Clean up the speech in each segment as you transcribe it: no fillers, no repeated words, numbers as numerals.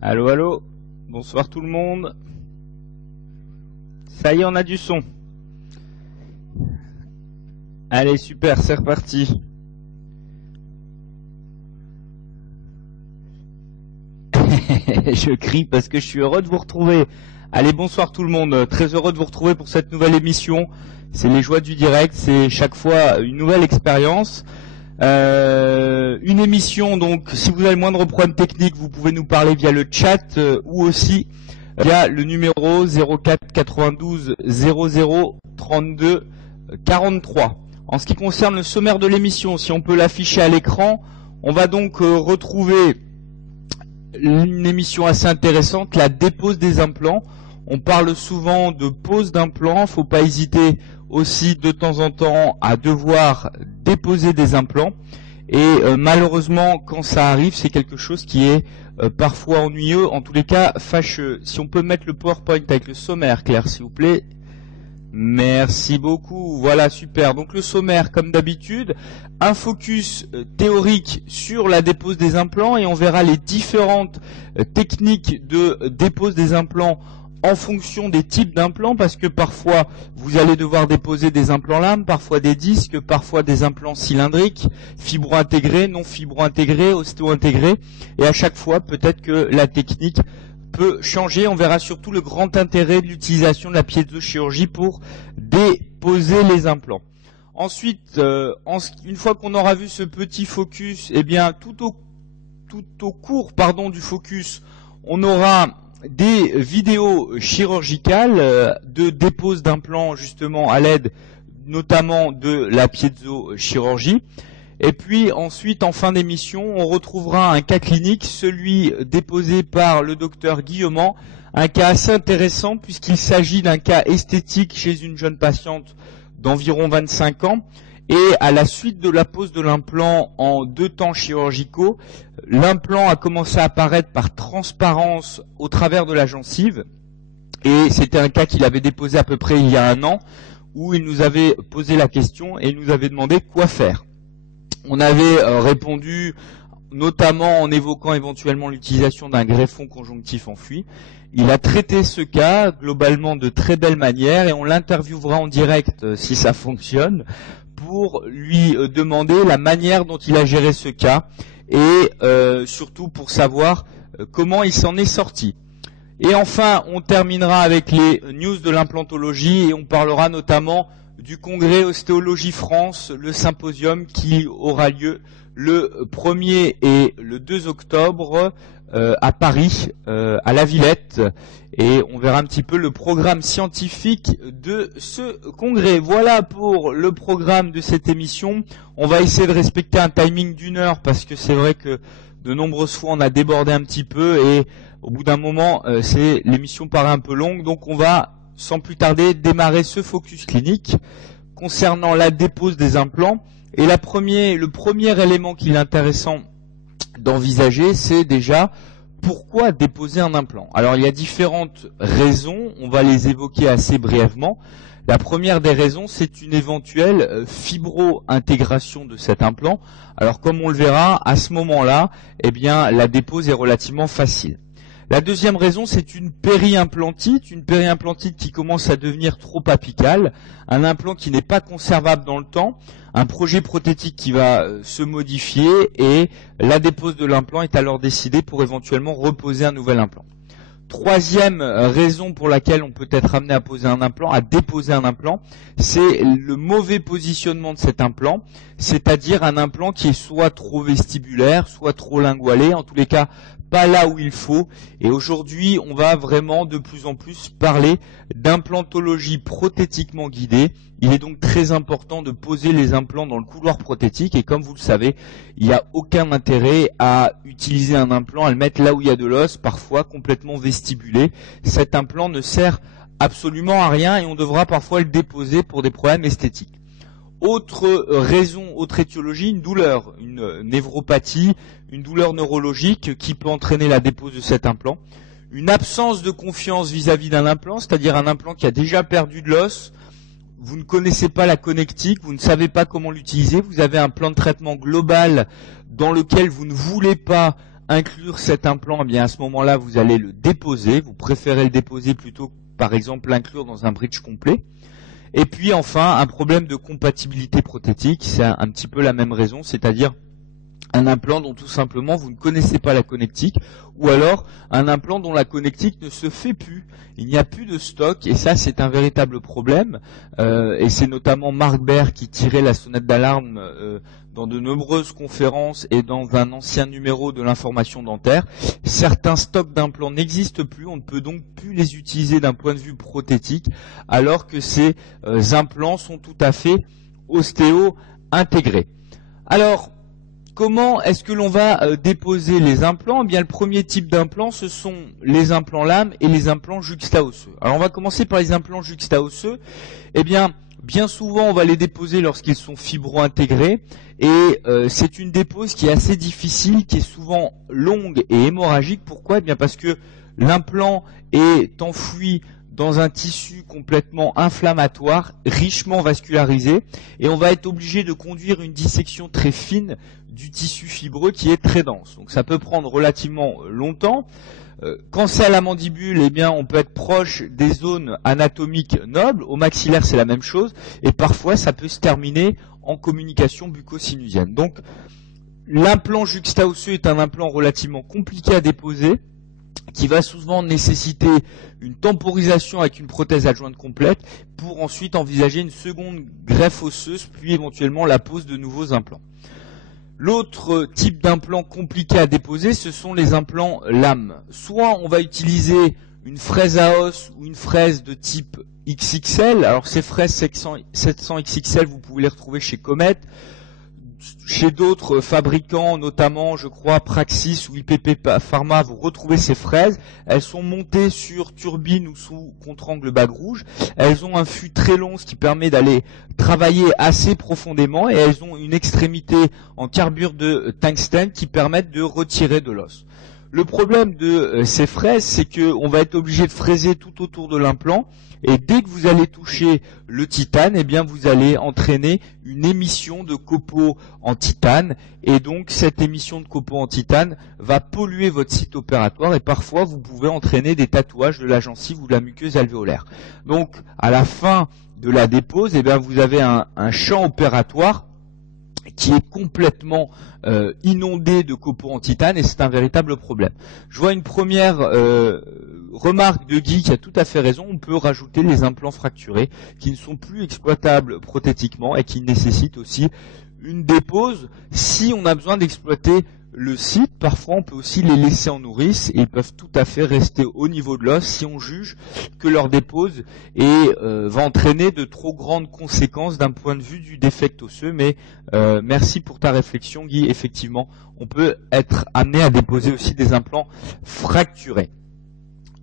Allô, allô, bonsoir tout le monde. Ça y est, on a du son. Allez, super, c'est reparti. Je crie parce que je suis heureux de vous retrouver. Allez, bonsoir tout le monde, très heureux de vous retrouver pour cette nouvelle émission. C'est les joies du direct, c'est chaque fois une nouvelle expérience. Une émission, donc si vous avez le moindre problème technique, vous pouvez nous parler via le chat ou aussi via le numéro 04 92 00 32 43. En ce qui concerne le sommaire de l'émission, si on peut l'afficher à l'écran, on va donc retrouver une émission assez intéressante, la dépose des implants. On parle souvent de pose d'implants, faut pas hésiter aussi de temps en temps à devoir déposer des implants. Et malheureusement, quand ça arrive, c'est quelque chose qui est parfois ennuyeux, en tous les cas fâcheux. Si on peut mettre le PowerPoint avec le sommaire, Claire, s'il vous plaît. Merci beaucoup, voilà, super. Donc le sommaire, comme d'habitude, un focus théorique sur la dépose des implants et on verra les différentes techniques de dépose des implants en fonction des types d'implants, parce que parfois vous allez devoir déposer des implants lames, parfois des disques, parfois des implants cylindriques, fibro-intégrés, non fibro-intégrés, ostéo-intégrés, et à chaque fois peut-être que la technique peut changer. On verra surtout le grand intérêt de l'utilisation de la piezochirurgie pour déposer les implants. Ensuite, une fois qu'on aura vu ce petit focus, eh bien tout au cours du focus, on aura des vidéos chirurgicales de dépose d'implants justement à l'aide notamment de la piezochirurgie. Et puis ensuite, en fin d'émission, on retrouvera un cas clinique, celui déposé par le docteur Guillemant, un cas assez intéressant puisqu'il s'agit d'un cas esthétique chez une jeune patiente d'environ 25 ans. Et à la suite de la pose de l'implant en 2 temps chirurgicaux, l'implant a commencé à apparaître par transparence au travers de la gencive. Et c'était un cas qu'il avait déposé à peu près il y a 1 an, où il nous avait posé la question et il nous avait demandé quoi faire. On avait répondu notamment en évoquant éventuellement l'utilisation d'un greffon conjonctif enfui. Il a traité ce cas globalement de très belle manière et on l'interviewera en direct si ça fonctionne pour lui demander la manière dont il a géré ce cas et surtout pour savoir comment il s'en est sorti. Et enfin, on terminera avec les news de l'implantologie et on parlera notamment du congrès Ostéologie France, le symposium qui aura lieu le 1er et le 2 octobre à Paris, à la Villette. Et on verra un petit peu le programme scientifique de ce congrès. Voilà pour le programme de cette émission. On va essayer de respecter un timing d'1 heure parce que c'est vrai que de nombreuses fois on a débordé un petit peu et au bout d'un moment l'émission paraît un peu longue. Donc on va sans plus tarder démarrer ce focus clinique concernant la dépose des implants. Et le premier élément qu'il est intéressant d'envisager, c'est déjà pourquoi déposer un implant. Alors il y a différentes raisons, on va les évoquer assez brièvement. La première des raisons, c'est une éventuelle fibro-intégration de cet implant. Alors comme on le verra, à ce moment-là, eh bien la dépose est relativement facile. La deuxième raison, c'est une périimplantite qui commence à devenir trop apicale, un implant qui n'est pas conservable dans le temps, un projet prothétique qui va se modifier et la dépose de l'implant est alors décidée pour éventuellement reposer un nouvel implant. Troisième raison pour laquelle on peut être amené à déposer un implant, c'est le mauvais positionnement de cet implant, c'est-à-dire un implant qui est soit trop vestibulaire, soit trop lingualé, en tous les cas pas là où il faut. Et aujourd'hui, on va vraiment de plus en plus parler d'implantologie prothétiquement guidée. Il est donc très important de poser les implants dans le couloir prothétique et comme vous le savez, il n'y a aucun intérêt à utiliser un implant, à le mettre là où il y a de l'os, parfois complètement vestibulé. Cet implant ne sert absolument à rien et on devra parfois le déposer pour des problèmes esthétiques. Autre raison, autre étiologie, une douleur, une névropathie, une douleur neurologique qui peut entraîner la dépose de cet implant. Une absence de confiance vis-à-vis d'un implant, c'est-à-dire un implant qui a déjà perdu de l'os, vous ne connaissez pas la connectique, vous ne savez pas comment l'utiliser, vous avez un plan de traitement global dans lequel vous ne voulez pas inclure cet implant, eh bien à ce moment-là, vous allez le déposer. Vous préférez le déposer plutôt que, par exemple, l'inclure dans un bridge complet. Et puis enfin, un problème de compatibilité prothétique, c'est un petit peu la même raison, c'est-à-dire un implant dont tout simplement vous ne connaissez pas la connectique, ou alors un implant dont la connectique ne se fait plus. Il n'y a plus de stock, et ça c'est un véritable problème, et c'est notamment Marc Baer qui tirait la sonnette d'alarme dans de nombreuses conférences et dans un ancien numéro de l'information dentaire. Certains stocks d'implants n'existent plus, on ne peut donc plus les utiliser d'un point de vue prothétique, alors que ces implants sont tout à fait ostéo-intégrés. Alors, comment est-ce que l'on va déposer les implants? Eh bien, le premier type d'implant, ce sont les implants lames et les implants juxtaosseux. Alors, on va commencer par les implants juxtaosseux. Eh bien souvent, on va les déposer lorsqu'ils sont fibro-intégrés. Et c'est une dépose qui est assez difficile, qui est souvent longue et hémorragique. Pourquoi? Eh bien, parce que l'implant est enfoui dans un tissu complètement inflammatoire, richement vascularisé, et on va être obligé de conduire une dissection très fine du tissu fibreux qui est très dense. Donc ça peut prendre relativement longtemps. Quand c'est à la mandibule, eh bien on peut être proche des zones anatomiques nobles. Au maxillaire, c'est la même chose, et parfois ça peut se terminer en communication bucco-sinusienne. Donc l'implant juxtaosseux est un implant relativement compliqué à déposer, qui va souvent nécessiter une temporisation avec une prothèse adjointe complète pour ensuite envisager une seconde greffe osseuse, puis éventuellement la pose de nouveaux implants. L'autre type d'implant compliqué à déposer, ce sont les implants lames. Soit on va utiliser une fraise à os ou une fraise de type XXL. Alors ces fraises 700 XXL, vous pouvez les retrouver chez Comet. Chez d'autres fabricants, notamment, je crois, Praxis ou IPP Pharma, vous retrouvez ces fraises. Elles sont montées sur turbine ou sous contre-angle bague rouge. Elles ont un fût très long, ce qui permet d'aller travailler assez profondément. Et elles ont une extrémité en carbure de tungstène qui permettent de retirer de l'os. Le problème de ces fraises, c'est qu'on va être obligé de fraiser tout autour de l'implant. Et dès que vous allez toucher le titane, eh bien vous allez entraîner une émission de copeaux en titane. Et donc cette émission de copeaux en titane va polluer votre site opératoire et parfois vous pouvez entraîner des tatouages de la gencive ou de la muqueuse alvéolaire. Donc à la fin de la dépose, eh bien vous avez un champ opératoire qui est complètement inondé de copeaux en titane et c'est un véritable problème. Je vois une première remarque de Guy qui a tout à fait raison, on peut rajouter les implants fracturés qui ne sont plus exploitables prothétiquement et qui nécessitent aussi une dépose si on a besoin d'exploiter le site. Parfois on peut aussi les laisser en nourrice et ils peuvent tout à fait rester au niveau de l'os si on juge que leur dépose va entraîner de trop grandes conséquences d'un point de vue du défect osseux. Mais merci pour ta réflexion Guy, effectivement on peut être amené à déposer aussi des implants fracturés.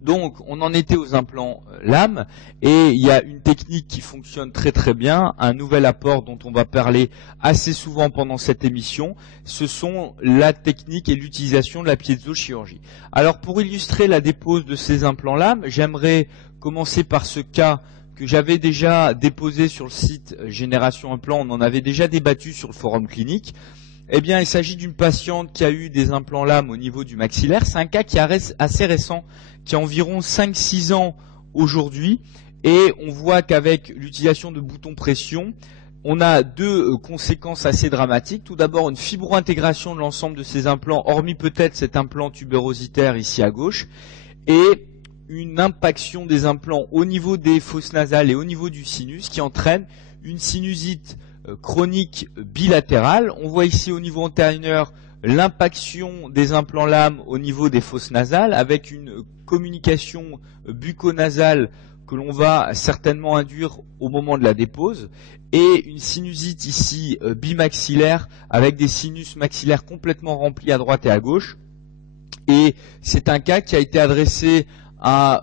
Donc, on en était aux implants lames, et il y a une technique qui fonctionne très très bien, un nouvel apport dont on va parler assez souvent pendant cette émission, ce sont la technique et l'utilisation de la piezochirurgie. Alors, pour illustrer la dépose de ces implants lames, j'aimerais commencer par ce cas que j'avais déjà déposé sur le site Génération Implant, on en avait déjà débattu sur le forum clinique. Eh bien, il s'agit d'une patiente qui a eu des implants lames au niveau du maxillaire. C'est un cas qui est assez récent, qui a environ 5-6 ans aujourd'hui. Et on voit qu'avec l'utilisation de boutons pression, on a deux conséquences assez dramatiques. Tout d'abord, une fibro-intégration de l'ensemble de ces implants, hormis peut-être cet implant tubérositaire ici à gauche, et une impaction des implants au niveau des fosses nasales et au niveau du sinus, qui entraîne une sinusite chronique bilatérale. On voit ici au niveau antérieur l'impaction des implants lames au niveau des fosses nasales avec une communication bucco-nasale que l'on va certainement induire au moment de la dépose et une sinusite ici bimaxillaire avec des sinus maxillaires complètement remplis à droite et à gauche. Et c'est un cas qui a été adressé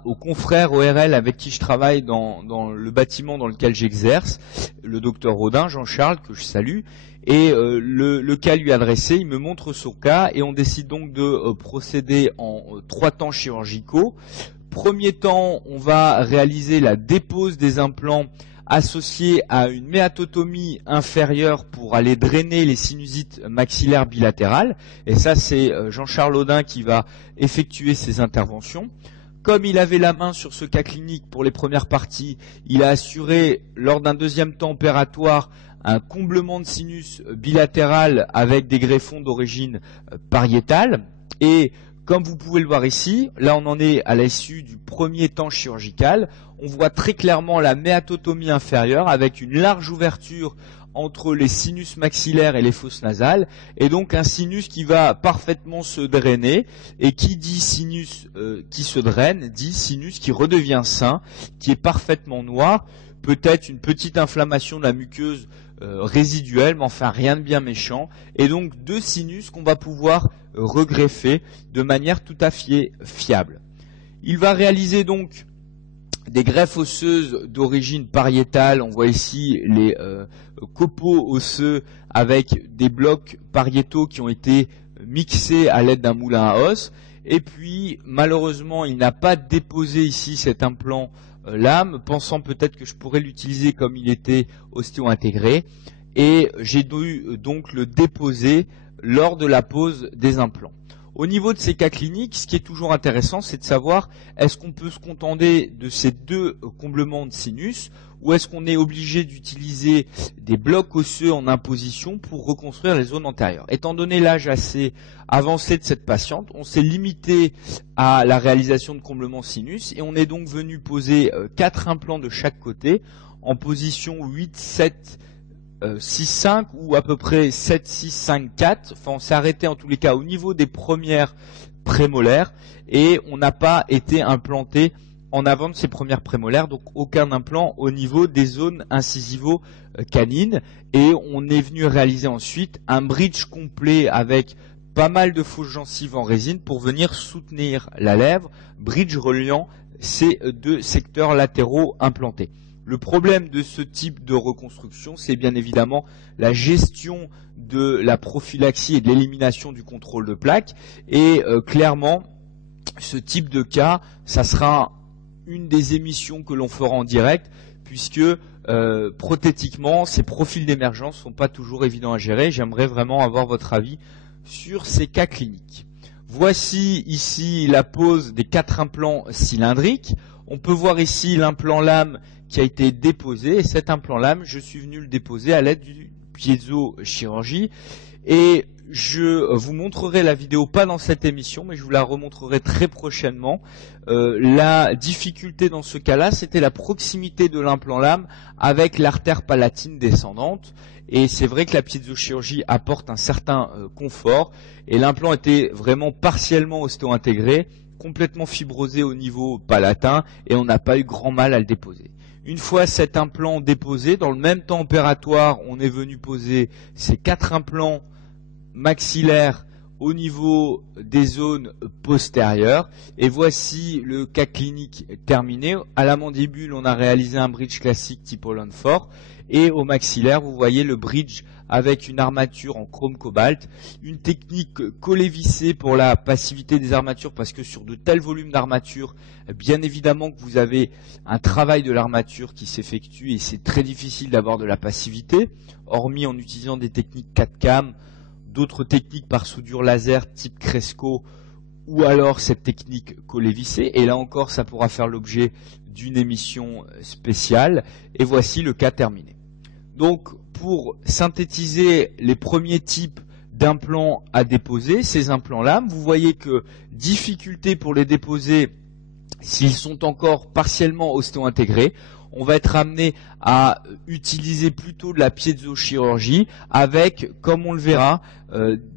aux confrères ORL avec qui je travaille dans le bâtiment dans lequel j'exerce, le docteur Rodin, Jean-Charles, que je salue, et le cas lui adressé, il me montre son cas, et on décide donc de procéder en 3 temps chirurgicaux. Premier temps, on va réaliser la dépose des implants associé à une méatotomie inférieure pour aller drainer les sinusites maxillaires bilatérales. Et ça, c'est Jean-Charles Audin qui va effectuer ces interventions. Comme il avait la main sur ce cas clinique pour les premières parties, il a assuré lors d'un deuxième temps opératoire un comblement de sinus bilatéral avec des greffons d'origine pariétale. Et comme vous pouvez le voir ici, là on en est à l'issue du premier temps chirurgical, on voit très clairement la méatotomie inférieure avec une large ouverture entre les sinus maxillaires et les fosses nasales, et donc un sinus qui va parfaitement se drainer, et qui dit sinus qui se draine, dit sinus qui redevient sain, qui est parfaitement noir, peut-être une petite inflammation de la muqueuse résiduelle, mais enfin rien de bien méchant, et donc deux sinus qu'on va pouvoir regreffer de manière tout à fait fiable. Il va réaliser donc des greffes osseuses d'origine pariétale. On voit ici les copeaux osseux avec des blocs pariétaux qui ont été mixés à l'aide d'un moulin à os. Et puis, malheureusement, il n'a pas déposé ici cet implant lame, pensant peut-être que je pourrais l'utiliser comme il était ostéo-intégré. Et j'ai dû donc le déposer lors de la pose des implants. Au niveau de ces cas cliniques, ce qui est toujours intéressant, c'est de savoir est-ce qu'on peut se contenter de ces deux comblements de sinus ou est-ce qu'on est obligé d'utiliser des blocs osseux en imposition pour reconstruire les zones antérieures. Étant donné l'âge assez avancé de cette patiente, on s'est limité à la réalisation de comblements sinus et on est donc venu poser 4 implants de chaque côté en position 8, 7, 6-5 ou à peu près 7-6-5-4, enfin on s'est arrêté en tous les cas au niveau des premières prémolaires et on n'a pas été implanté en avant de ces premières prémolaires, donc aucun implant au niveau des zones incisivo-canines, et on est venu réaliser ensuite un bridge complet avec pas mal de fausses gencives en résine pour venir soutenir la lèvre, bridge reliant ces deux secteurs latéraux implantés. Le problème de ce type de reconstruction, c'est bien évidemment la gestion de la prophylaxie et de l'élimination du contrôle de plaques. Et clairement, ce type de cas, ça sera une des émissions que l'on fera en direct, puisque prothétiquement, ces profils d'émergence ne sont pas toujours évidents à gérer. J'aimerais vraiment avoir votre avis sur ces cas cliniques. Voici ici la pose des 4 implants cylindriques. On peut voir ici l'implant lame qui a été déposé, et cet implant lame, je suis venu le déposer à l'aide du piezo-chirurgie, et je vous montrerai la vidéo, pas dans cette émission, mais je vous la remontrerai très prochainement. La difficulté dans ce cas-là, c'était la proximité de l'implant lame avec l'artère palatine descendante, et c'est vrai que la piezo-chirurgie apporte un certain confort, et l'implant était vraiment partiellement ostéo-intégré, complètement fibrosé au niveau palatin, et on n'a pas eu grand mal à le déposer. Une fois cet implant déposé, dans le même temps opératoire, on est venu poser ces 4 implants maxillaires au niveau des zones postérieures. Et voici le cas clinique terminé. À la mandibule, on a réalisé un bridge classique type Holland-Fort. Et au maxillaire, vous voyez le bridge avec une armature en chrome cobalt, une technique collet vissé pour la passivité des armatures, parce que sur de tels volumes d'armature, bien évidemment que vous avez un travail de l'armature qui s'effectue et c'est très difficile d'avoir de la passivité, hormis en utilisant des techniques 4 cam, d'autres techniques par soudure laser type Cresco, ou alors cette technique collet vissé, et là encore ça pourra faire l'objet d'une émission spéciale, et voici le cas terminé. Donc, pour synthétiser les premiers types d'implants à déposer, ces implants lames, vous voyez que difficulté pour les déposer s'ils sont encore partiellement ostéo-intégrés. On va être amené à utiliser plutôt de la piezo-chirurgie avec, comme on le verra,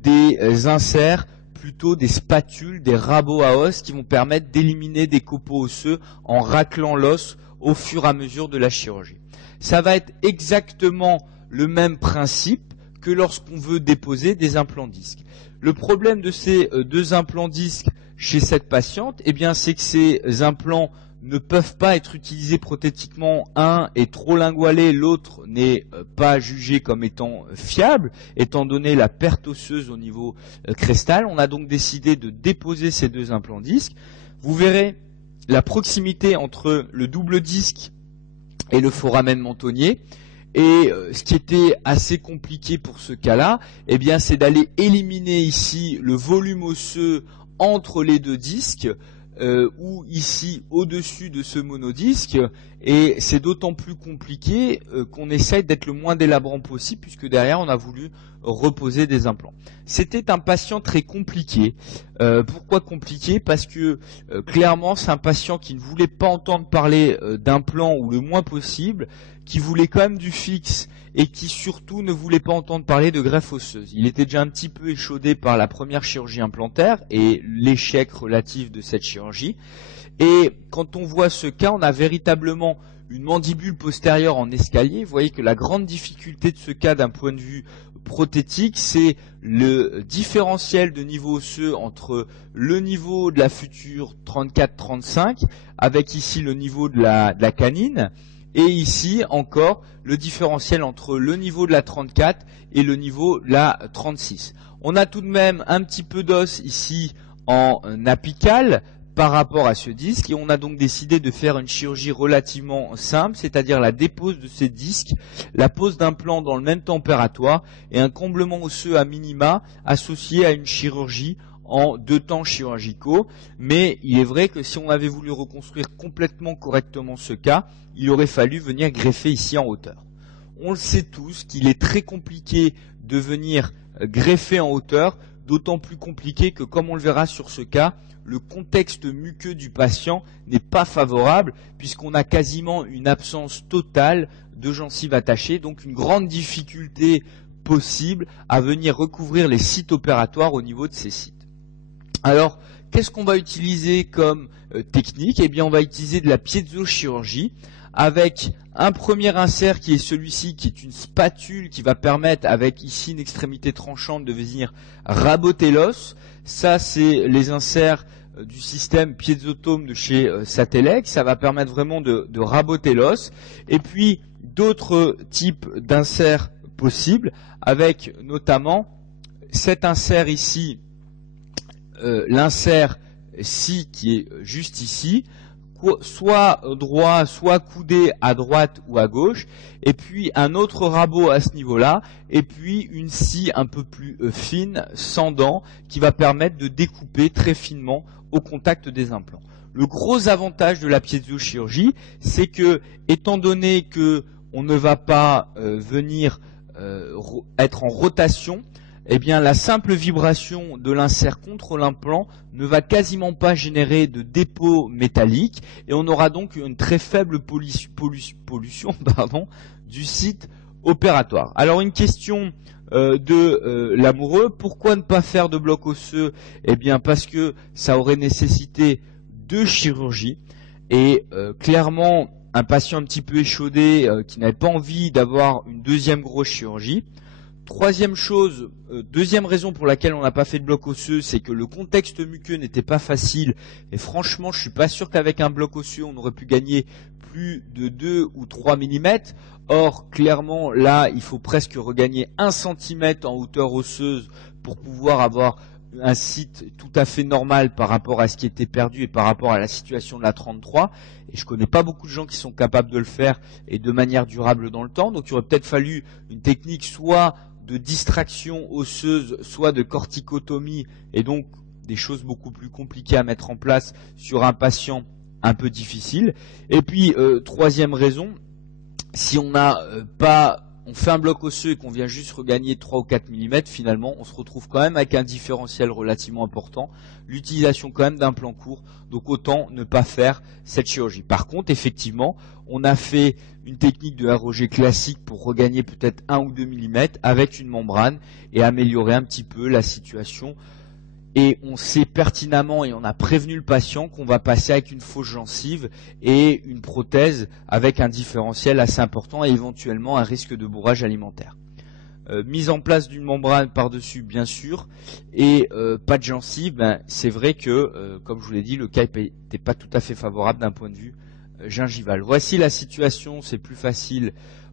des inserts, plutôt des spatules, des rabots à os qui vont permettre d'éliminer des copeaux osseux en raclant l'os au fur et à mesure de la chirurgie. Ça va être exactement le même principe que lorsqu'on veut déposer des implants disques. Le problème de ces 2 implants disques chez cette patiente, eh bien, c'est que ces implants ne peuvent pas être utilisés prothétiquement. Un est trop lingualé, l'autre n'est pas jugé comme étant fiable, étant donné la perte osseuse au niveau crestal. On a donc décidé de déposer ces 2 implants disques. Vous verrez la proximité entre le double disque et le foramen mentonnier. Et ce qui était assez compliqué pour ce cas-là, eh bien, c'est d'aller éliminer ici le volume osseux entre les deux disques, ou ici au-dessus de ce monodisque, et c'est d'autant plus compliqué qu'on essaye d'être le moins délabrant possible, puisque derrière on a voulu reposer des implants. C'était un patient très compliqué. Pourquoi compliqué? Parce que clairement c'est un patient qui ne voulait pas entendre parler d'implants, ou le moins possible, qui voulait quand même du fixe, et qui surtout ne voulait pas entendre parler de greffe osseuse. Il était déjà un petit peu échaudé par la première chirurgie implantaire et l'échec relatif de cette chirurgie. Et quand on voit ce cas, on a véritablement une mandibule postérieure en escalier. Vous voyez que la grande difficulté de ce cas d'un point de vue prothétique, c'est le différentiel de niveau osseux entre le niveau de la future 34-35, avec ici le niveau de la canine, et ici encore le différentiel entre le niveau de la 34 et le niveau de la 36. On a tout de même un petit peu d'os ici en apical par rapport à ce disque, et on a donc décidé de faire une chirurgie relativement simple, c'est-à-dire la dépose de ces disques, la pose d'implants dans le même temps opératoire et un comblement osseux à minima associé à une chirurgie en 2 temps chirurgicaux. Mais il est vrai que si on avait voulu reconstruire complètement correctement ce cas, il aurait fallu venir greffer ici en hauteur. On le sait tous qu'il est très compliqué de venir greffer en hauteur, d'autant plus compliqué que, comme on le verra sur ce cas, le contexte muqueux du patient n'est pas favorable, puisqu'on a quasiment une absence totale de gencives attachées, donc une grande difficulté possible à venir recouvrir les sites opératoires au niveau de ces sites. Alors, qu'est-ce qu'on va utiliser comme technique? Eh bien, on va utiliser de la piezochirurgie avec un premier insert qui est celui-ci, qui est une spatule qui va permettre, avec ici une extrémité tranchante, de venir raboter l'os. Ça, c'est les inserts du système Piezotome de chez Satellec. Ça va permettre vraiment de raboter l'os. Et puis, d'autres types d'inserts possibles, avec notamment cet insert ici, l'insert ci qui est juste ici, soit droit, soit coudé à droite ou à gauche, et puis un autre rabot à ce niveau-là, et puis une scie un peu plus fine, sans dents, qui va permettre de découper très finement au contact des implants. Le gros avantage de la piezochirurgie, c'est que, étant donné que on ne va pas venir être en rotation, eh bien, la simple vibration de l'insert contre l'implant ne va quasiment pas générer de dépôt métallique, et on aura donc une très faible pollution du site opératoire. Alors, une question de l'amoureux: pourquoi ne pas faire de bloc osseux? Eh bien, parce que ça aurait nécessité 2 chirurgies, et clairement, un patient un petit peu échaudé qui n'avait pas envie d'avoir une deuxième grosse chirurgie. Troisième chose, deuxième raison pour laquelle on n'a pas fait de bloc osseux, c'est que le contexte muqueux n'était pas facile, et franchement je suis pas sûr qu'avec un bloc osseux on aurait pu gagner plus de 2 ou 3 mm. Or clairement là il faut presque regagner 1 cm en hauteur osseuse pour pouvoir avoir un site tout à fait normal par rapport à ce qui était perdu et par rapport à la situation de la 33, et je connais pas beaucoup de gens qui sont capables de le faire et de manière durable dans le temps. Donc il aurait peut-être fallu une technique soit de distraction osseuse, soit de corticotomie, et donc des choses beaucoup plus compliquées à mettre en place sur un patient un peu difficile. Et puis troisième raison, si on n'a on fait un bloc osseux et qu'on vient juste regagner 3 ou 4 mm, finalement on se retrouve quand même avec un différentiel relativement important, l'utilisation quand même d'un plan court, donc autant ne pas faire cette chirurgie. Par contre, effectivement, on a fait une technique de ROG classique pour regagner peut-être 1 ou 2 mm avec une membrane et améliorer un petit peu la situation. Et on sait pertinemment, et on a prévenu le patient, qu'on va passer avec une fausse gencive et une prothèse avec un différentiel assez important et éventuellement un risque de bourrage alimentaire. Mise en place d'une membrane par-dessus, bien sûr, et pas de gencive, c'est vrai que, comme je vous l'ai dit, le cas n'était pas tout à fait favorable d'un point de vue gingival. Voici la situation, c'est plus facile,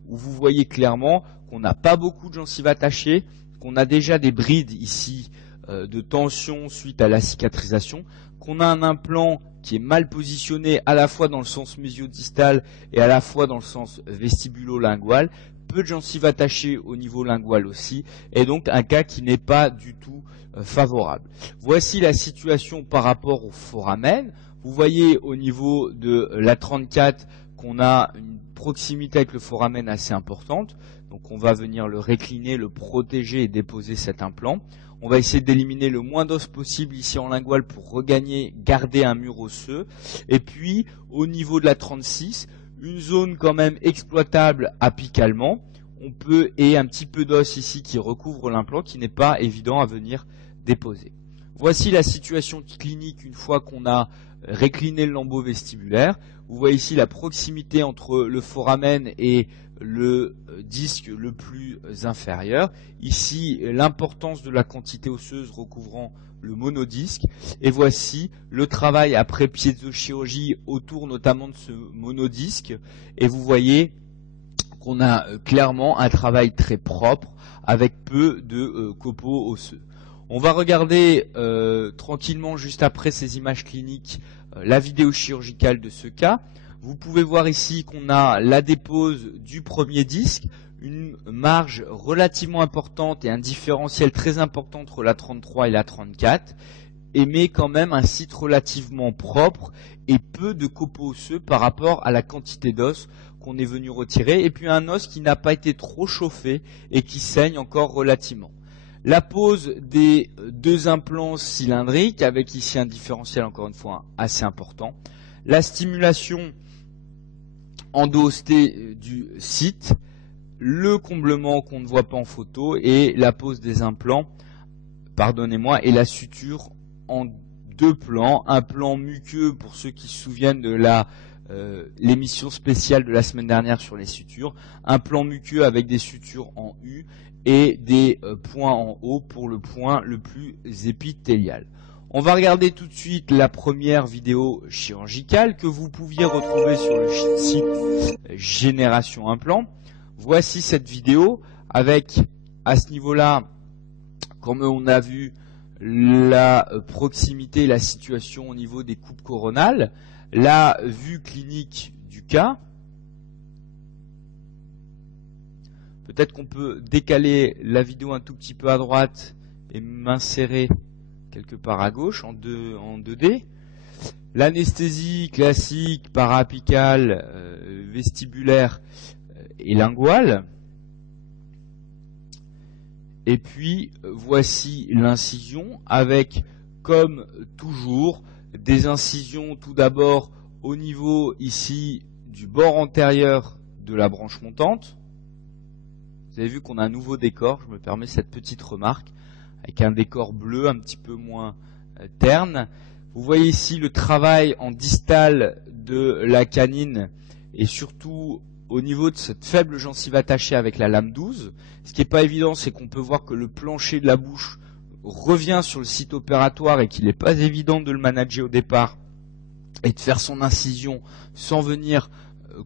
où vous voyez clairement qu'on n'a pas beaucoup de gencives attachées, qu'on a déjà des brides ici de tension suite à la cicatrisation, qu'on a un implant qui est mal positionné à la fois dans le sens mésiodistal et à la fois dans le sens vestibulo-lingual, peu de gencives attachées au niveau lingual aussi, et donc un cas qui n'est pas du tout favorable. Voici la situation par rapport au foramen. Vous voyez au niveau de la 34 qu'on a une proximité avec le foramen assez importante, donc on va venir le récliner, le protéger et déposer cet implant. On va essayer d'éliminer le moins d'os possible ici en lingual pour garder un mur osseux. Et puis, au niveau de la 36, une zone quand même exploitable apicalement. On peut, et un petit peu d'os ici qui recouvre l'implant qui n'est pas évident à venir déposer. Voici la situation clinique une fois qu'on a récliné le lambeau vestibulaire. Vous voyez ici la proximité entre le foramen et le disque le plus inférieur. Ici, l'importance de la quantité osseuse recouvrant le monodisque. Et voici le travail après piézochirurgie autour notamment de ce monodisque. Et vous voyez qu'on a clairement un travail très propre avec peu de copeaux osseux. On va regarder tranquillement juste après ces images cliniques la vidéo chirurgicale de ce cas. Vous pouvez voir ici qu'on a la dépose du premier disque, une marge relativement importante et un différentiel très important entre la 33 et la 34, mais quand même un site relativement propre et peu de copeaux osseux par rapport à la quantité d'os qu'on est venu retirer, et puis un os qui n'a pas été trop chauffé et qui saigne encore relativement. La pose des deux implants cylindriques, avec ici un différentiel encore une fois assez important. La stimulation endo-osté du site, le comblement qu'on ne voit pas en photo et la pose des implants, pardonnez-moi, et la suture en deux plans. Un plan muqueux pour ceux qui se souviennent de l'émission spéciale de la semaine dernière sur les sutures, un plan muqueux avec des sutures en U et des points en haut pour le point le plus épithélial. On va regarder tout de suite la première vidéo chirurgicale que vous pouviez retrouver sur le site Génération Implant. Voici cette vidéo avec, à ce niveau-là, comme on a vu, la proximité et la situation au niveau des coupes coronales, la vue clinique du cas. Peut-être qu'on peut décaler la vidéo un tout petit peu à droite et m'insérer quelque part à gauche en 2D. L'anesthésie classique, paraapicale, vestibulaire et linguale. Et puis voici l'incision avec, comme toujours, des incisions tout d'abord au niveau ici du bord antérieur de la branche montante. Vous avez vu qu'on a un nouveau décor, je me permets cette petite remarque, avec un décor bleu un petit peu moins terne. Vous voyez ici le travail en distal de la canine et surtout au niveau de cette faible gencive attachée avec la lame 12. Ce qui n'est pas évident, c'est qu'on peut voir que le plancher de la bouche revient sur le site opératoire et qu'il n'est pas évident de le manager au départ et de faire son incision sans venir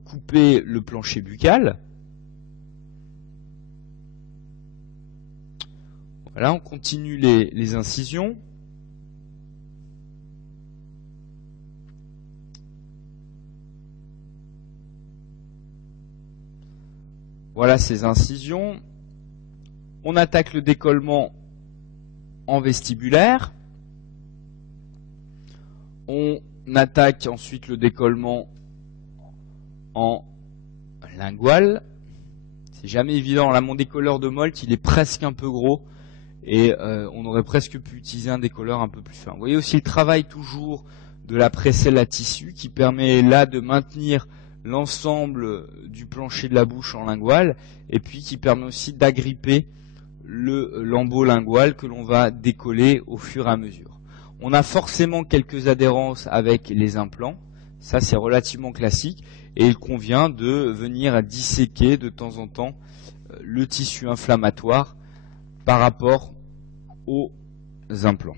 couper le plancher buccal. Voilà, on continue les incisions. Voilà ces incisions. On attaque le décollement en vestibulaire. On attaque ensuite le décollement en lingual. C'est jamais évident. Là, mon décolleur de Molt, il est presque un peu gros. Et on aurait presque pu utiliser un décolleur un peu plus fin. Vous voyez aussi le travail toujours de la précelle à tissu qui permet là de maintenir l'ensemble du plancher de la bouche en lingual et puis qui permet aussi d'agripper le lambeau lingual que l'on va décoller au fur et à mesure. On a forcément quelques adhérences avec les implants, ça c'est relativement classique et il convient de venir disséquer de temps en temps le tissu inflammatoire par rapport aux implants.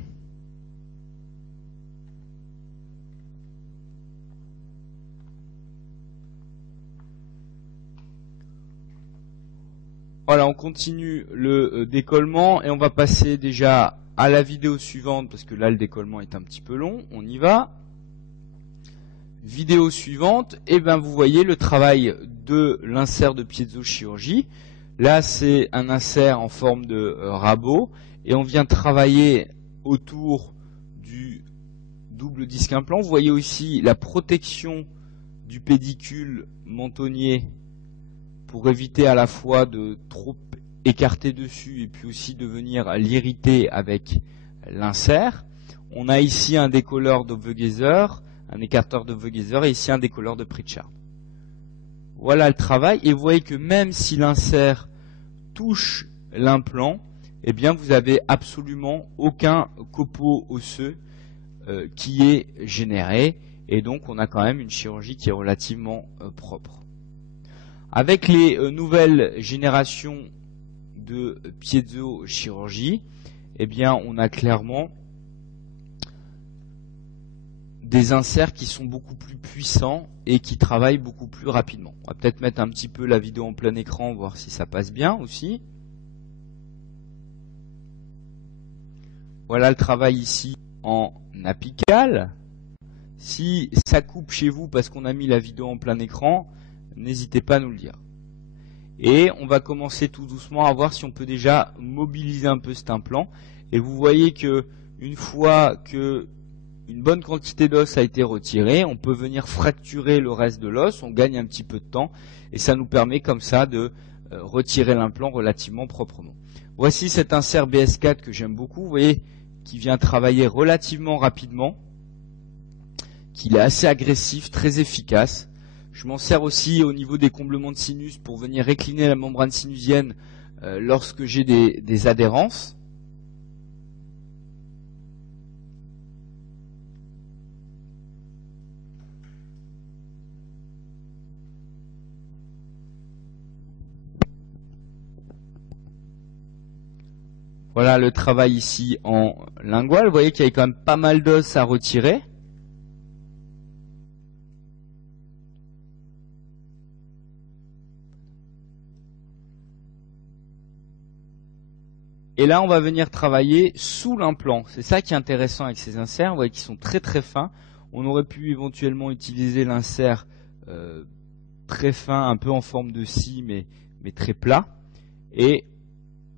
Voilà, on continue le décollement et on va passer déjà à la vidéo suivante, parce que là le décollement est un petit peu long, on y va. Vidéo suivante, et ben vous voyez le travail de l'insert de piezochirurgie. Là c'est un insert en forme de rabot, et on vient travailler autour du double disque implant. Vous voyez aussi la protection du pédicule mentonnier pour éviter à la fois de trop écarter dessus et puis aussi de venir l'irriter avec l'insert. On a ici un décolleur d'Obwegeiser, un écarteur d'Obwegeiser et ici un décolleur de Pritchard. Voilà le travail, et vous voyez que même si l'insert touche l'implant, eh bien vous avez absolument aucun copeau osseux qui est généré, et donc on a quand même une chirurgie qui est relativement propre. Avec les nouvelles générations de piezochirurgie, eh bien on a clairement des inserts qui sont beaucoup plus puissants et qui travaillent beaucoup plus rapidement. On va peut-être mettre un petit peu la vidéo en plein écran, voir si ça passe bien aussi. Voilà le travail ici en apical. Si ça coupe chez vous parce qu'on a mis la vidéo en plein écran, n'hésitez pas à nous le dire. Et on va commencer tout doucement à voir si on peut déjà mobiliser un peu cet implant. Et vous voyez que une fois que une bonne quantité d'os a été retirée, on peut venir fracturer le reste de l'os, on gagne un petit peu de temps, et ça nous permet comme ça de retirer l'implant relativement proprement. Voici cet insert BS4 que j'aime beaucoup, vous voyez, qui vient travailler relativement rapidement, qu'il est assez agressif, très efficace. Je m'en sers aussi au niveau des comblements de sinus pour venir récliner la membrane sinusienne lorsque j'ai des adhérences. Voilà le travail ici en lingual. Vous voyez qu'il y a quand même pas mal d'os à retirer. Et là, on va venir travailler sous l'implant. C'est ça qui est intéressant avec ces inserts. Vous voyez qu'ils sont très très fins. On aurait pu éventuellement utiliser l'insert très fin, un peu en forme de scie, mais très plat. Et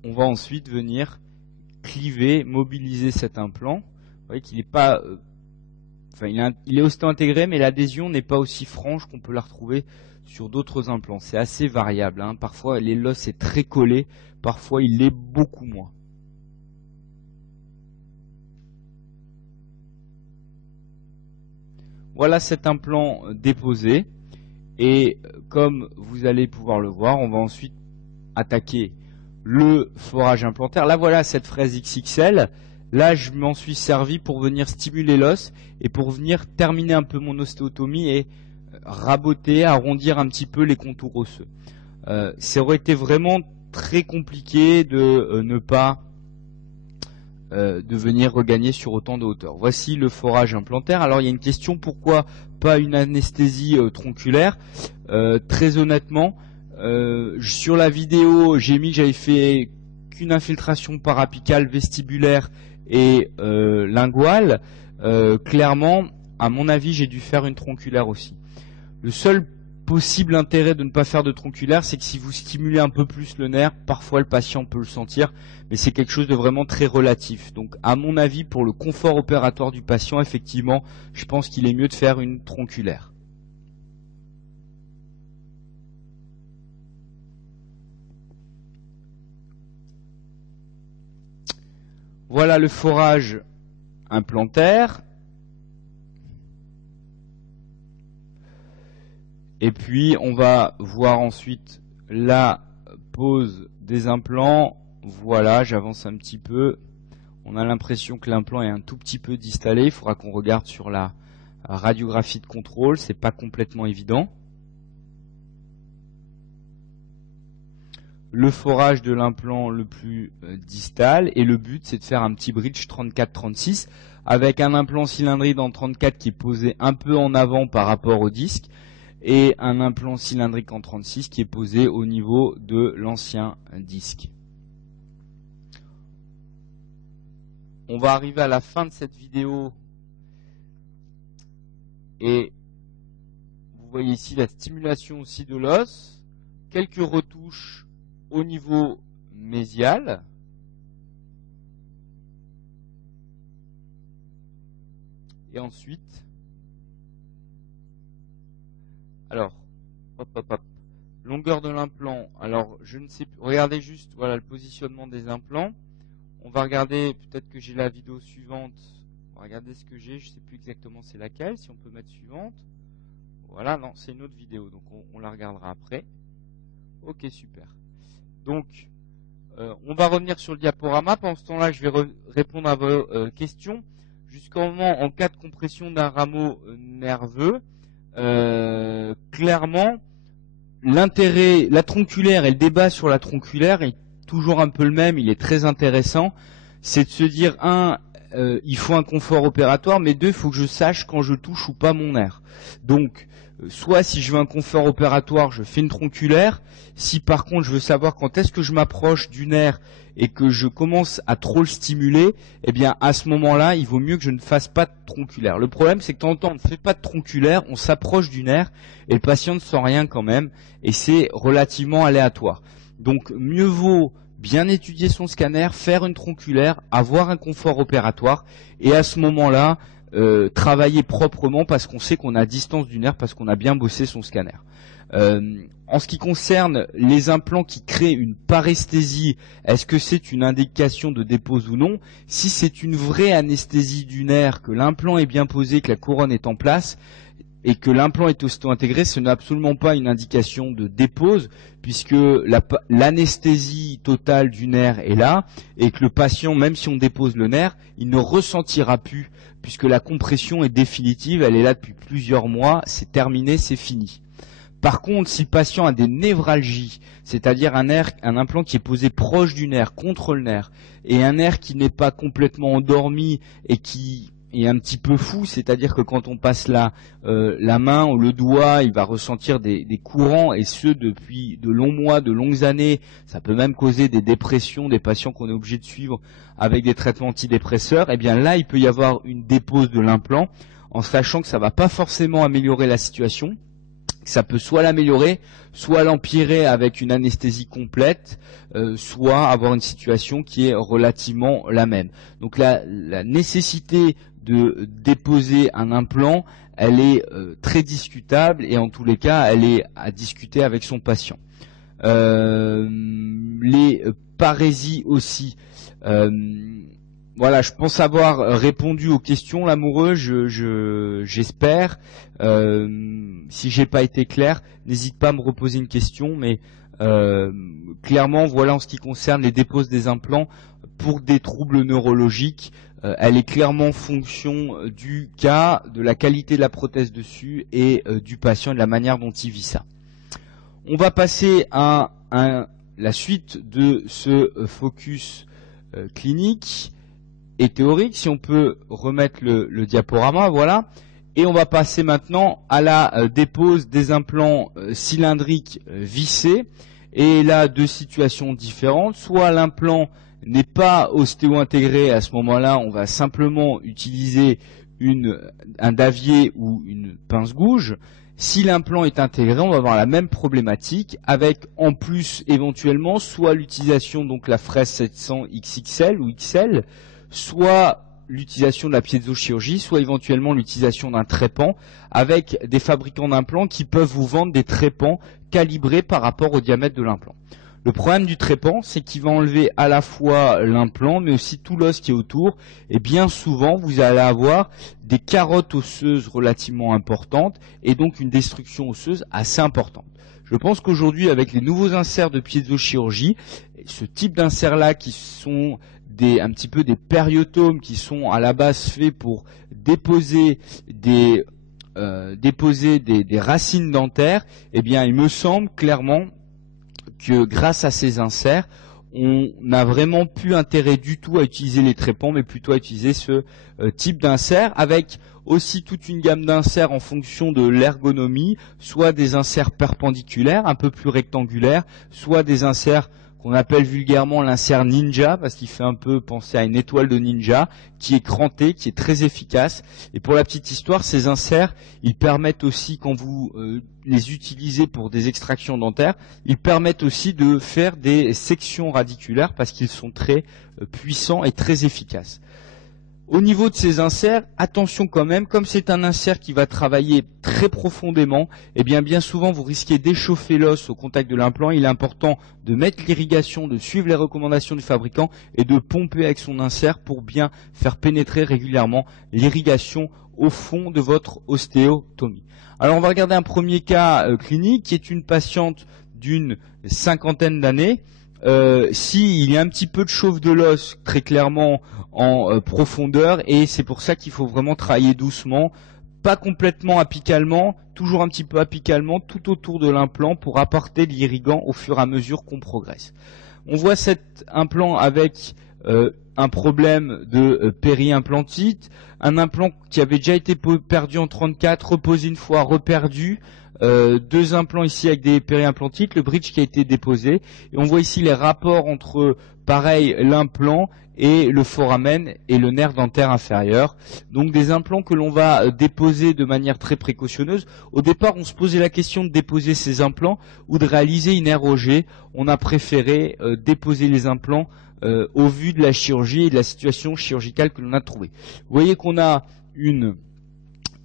on va ensuite venir cliver, mobiliser cet implant. Vous voyez qu'il n'est pas, il est ostéo-intégré, mais l'adhésion n'est pas aussi franche qu'on peut la retrouver sur d'autres implants. C'est assez variable, hein. Parfois l'os est très collé, parfois il l'est beaucoup moins. Voilà cet implant déposé, et comme vous allez pouvoir le voir, on va ensuite attaquer le forage implantaire. Là voilà cette fraise XXL. Là je m'en suis servi pour venir stimuler l'os et pour venir terminer un peu mon ostéotomie et raboter, arrondir un petit peu les contours osseux. Ça aurait été vraiment très compliqué de ne pas de venir regagner sur autant de hauteur. Voici le forage implantaire. Alors il y a une question, pourquoi pas une anesthésie tronculaire? Très honnêtement, sur la vidéo, j'ai mis que j'avais fait qu'une infiltration parapicale, vestibulaire et linguale. Clairement, à mon avis, j'ai dû faire une tronculaire aussi. Le seul possible intérêt de ne pas faire de tronculaire, c'est que si vous stimulez un peu plus le nerf, parfois le patient peut le sentir, mais c'est quelque chose de vraiment très relatif. Donc à mon avis, pour le confort opératoire du patient, effectivement, je pense qu'il est mieux de faire une tronculaire. Voilà le forage implantaire. Et puis on va voir ensuite la pose des implants. Voilà, j'avance un petit peu. On a l'impression que l'implant est un tout petit peu distallé. Il faudra qu'on regarde sur la radiographie de contrôle. C'est pas complètement évident. Le forage de l'implant le plus distal, et le but c'est de faire un petit bridge 34-36 avec un implant cylindrique en 34 qui est posé un peu en avant par rapport au disque, et un implant cylindrique en 36 qui est posé au niveau de l'ancien disque. on va arriver à la fin de cette vidéo et vous voyez ici la stimulation aussi de l'os, quelques retouches au niveau mésial. Et ensuite, alors, hop, longueur de l'implant. Alors, je ne sais plus, regardez juste, voilà, le positionnement des implants. On va regarder, peut-être que j'ai la vidéo suivante. On va regarder ce que j'ai, je ne sais plus exactement c'est laquelle, si on peut mettre suivante. Voilà, non, c'est une autre vidéo, donc on la regardera après. Ok, super. Donc, on va revenir sur le diaporama. Pendant ce temps-là, je vais répondre à vos questions. Jusqu'au moment, en cas de compression d'un rameau nerveux, clairement, l'intérêt, la tronculaire et le débat sur la tronculaire est toujours un peu le même, il est très intéressant. C'est de se dire, il faut un confort opératoire, mais deux, il faut que je sache quand je touche ou pas mon nerf. Donc, soit si je veux un confort opératoire, je fais une tronculaire. Si par contre je veux savoir quand est-ce que je m'approche du nerf et que je commence à trop le stimuler, eh bien à ce moment-là, il vaut mieux que je ne fasse pas de tronculaire. Le problème, c'est que de temps en temps, on ne fait pas de tronculaire, on s'approche du nerf et le patient ne sent rien quand même, et c'est relativement aléatoire. Donc mieux vaut bien étudier son scanner, faire une tronculaire, avoir un confort opératoire, et à ce moment-là, travailler proprement parce qu'on sait qu'on a distance du nerf, parce qu'on a bien bossé son scanner. En ce qui concerne les implants qui créent une paresthésie, est-ce que c'est une indication de dépose ou non? Si c'est une vraie anesthésie du nerf, que l'implant est bien posé, que la couronne est en place, et que l'implant est ostéo-intégré, ce n'est absolument pas une indication de dépose, puisque l'anesthésie totale du nerf est là, et que le patient, même si on dépose le nerf, il ne ressentira plus, puisque la compression est définitive, elle est là depuis plusieurs mois, c'est terminé, c'est fini. Par contre, si le patient a des névralgies, c'est-à-dire un implant qui est posé proche du nerf, contre le nerf, et un nerf qui n'est pas complètement endormi et qui est un petit peu fou, c'est-à-dire que quand on passe la main ou le doigt, il va ressentir des courants, et ce depuis de longs mois, de longues années. Ça peut même causer des dépressions, des patients qu'on est obligé de suivre avec des traitements antidépresseurs. Et bien là, il peut y avoir une dépose de l'implant, en sachant que ça ne va pas forcément améliorer la situation. Ça peut soit l'améliorer, soit l'empirer avec une anesthésie complète, soit avoir une situation qui est relativement la même. Donc la nécessité de déposer un implant, elle est très discutable, et en tous les cas, elle est à discuter avec son patient. Les parésies aussi. Voilà, je pense avoir répondu aux questions, l'amoureux, j'espère. Si j'ai pas été clair, n'hésite pas à me reposer une question, mais clairement, voilà en ce qui concerne les déposes des implants pour des troubles neurologiques, elle est clairement fonction du cas, de la qualité de la prothèse dessus et du patient et de la manière dont il vit ça. On va passer à la suite de ce focus clinique et théorique, si on peut remettre le diaporama, voilà. Et on va passer maintenant à la dépose des implants cylindriques vissés. Et là, deux situations différentes. Soit l'implant n'est pas ostéo-intégré, à ce moment-là, on va simplement utiliser un davier ou une pince-gouge. Si l'implant est intégré, on va avoir la même problématique, avec en plus éventuellement soit l'utilisation, donc la fraise 700 XXL ou XL, soit l'utilisation de la piézochirurgie, soit éventuellement l'utilisation d'un trépan, avec des fabricants d'implants qui peuvent vous vendre des trépans calibrés par rapport au diamètre de l'implant. Le problème du trépan, c'est qu'il va enlever à la fois l'implant, mais aussi tout l'os qui est autour, et bien souvent, vous allez avoir des carottes osseuses relativement importantes, et donc une destruction osseuse assez importante. Je pense qu'aujourd'hui, avec les nouveaux inserts de piézochirurgie, ce type d'inserts-là qui sont un petit peu des périotomes qui sont à la base faits pour déposer des racines dentaires, eh bien il me semble clairement que grâce à ces inserts, on n'a vraiment plus intérêt du tout à utiliser les trépans, mais plutôt à utiliser ce type d'insert, avec aussi toute une gamme d'inserts en fonction de l'ergonomie, soit des inserts perpendiculaires, un peu plus rectangulaires, soit des inserts qu'on appelle vulgairement l'insert ninja, parce qu'il fait un peu penser à une étoile de ninja, qui est cranté, qui est très efficace. Et pour la petite histoire, ces inserts, ils permettent aussi, quand vous les utilisez pour des extractions dentaires, ils permettent aussi de faire des sections radiculaires, parce qu'ils sont très puissants et très efficaces. Au niveau de ces inserts, attention quand même, comme c'est un insert qui va travailler très profondément, eh bien souvent vous risquez d'échauffer l'os au contact de l'implant. Il est important de mettre l'irrigation, de suivre les recommandations du fabricant et de pomper avec son insert pour bien faire pénétrer régulièrement l'irrigation au fond de votre ostéotomie. Alors on va regarder un premier cas clinique qui est une patiente d'une 50aine d'années. S'il y a un petit peu de chauffe de l'os très clairement en profondeur, et c'est pour ça qu'il faut vraiment travailler doucement, pas complètement apicalement, toujours un petit peu apicalement tout autour de l'implant pour apporter de l'irrigant au fur et à mesure qu'on progresse. On voit cet implant avec un problème de périimplantite, un implant qui avait déjà été perdu en 34, reposé une fois, reperdu. Deux implants ici avec des périimplantites, le bridge qui a été déposé, et on voit ici les rapports entre, pareil, l'implant et le foramen et le nerf dentaire inférieur. Donc des implants que l'on va déposer de manière très précautionneuse. Au départ, on se posait la question de déposer ces implants ou de réaliser une ROG. On a préféré déposer les implants au vu de la chirurgie et de la situation chirurgicale que l'on a trouvée. Vous voyez qu'on a une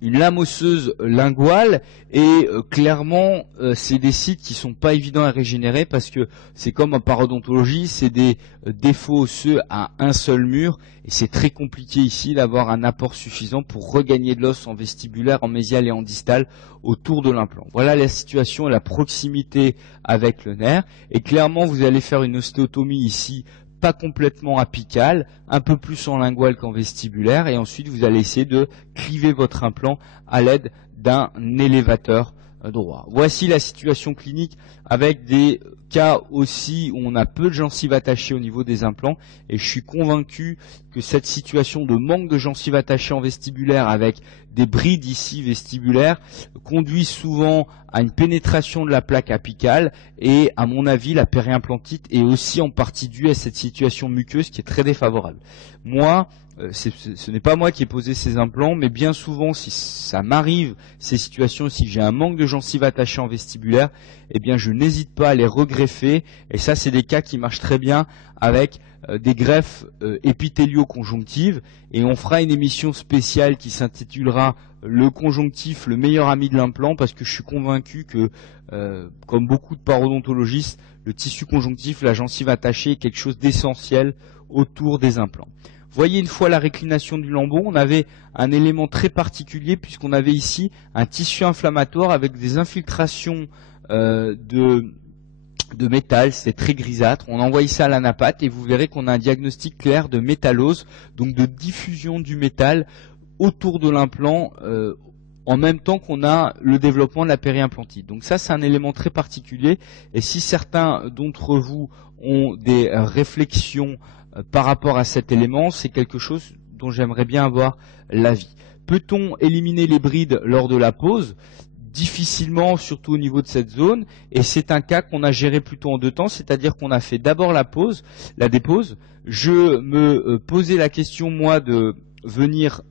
lame osseuse linguale et clairement c'est des sites qui sont pas évidents à régénérer parce que c'est comme en parodontologie, c'est des défauts osseux à un seul mur et c'est très compliqué ici d'avoir un apport suffisant pour regagner de l'os en vestibulaire, en mésial et en distal autour de l'implant. Voilà la situation et la proximité avec le nerf, et clairement vous allez faire une ostéotomie ici pas complètement apicale, un peu plus en lingual qu'en vestibulaire, et ensuite vous allez essayer de cliver votre implant à l'aide d'un élévateur droit. Voici la situation clinique avec des cas aussi où on a peu de gencives attachées au niveau des implants, et je suis convaincu que cette situation de manque de gencives attachées en vestibulaire avec des brides ici vestibulaires conduit souvent à une pénétration de la plaque apicale, et à mon avis la périimplantite est aussi en partie due à cette situation muqueuse qui est très défavorable. Moi, ce n'est pas moi qui ai posé ces implants, mais bien souvent, si ça m'arrive, ces situations, si j'ai un manque de gencives attachées en vestibulaire, eh bien je n'hésite pas à les regreffer, et ça c'est des cas qui marchent très bien avec des greffes épithélio-conjonctives, et on fera une émission spéciale qui s'intitulera le conjonctif, le meilleur ami de l'implant, parce que je suis convaincu que, comme beaucoup de parodontologistes, le tissu conjonctif, la gencive attachée est quelque chose d'essentiel autour des implants. Voyez une fois la réclination du lambeau, on avait un élément très particulier puisqu'on avait ici un tissu inflammatoire avec des infiltrations de métal, c'est très grisâtre. On envoie ça à l'anapathe et vous verrez qu'on a un diagnostic clair de métallose, donc de diffusion du métal autour de l'implant en même temps qu'on a le développement de la périimplantite. Donc ça c'est un élément très particulier, et si certains d'entre vous ont des réflexions par rapport à cet élément, c'est quelque chose dont j'aimerais bien avoir l'avis. Peut-on éliminer les brides lors de la pose? Difficilement, surtout au niveau de cette zone, et c'est un cas qu'on a géré plutôt en deux temps, c'est-à-dire qu'on a fait d'abord la dépose. Je me posais la question, moi, de venir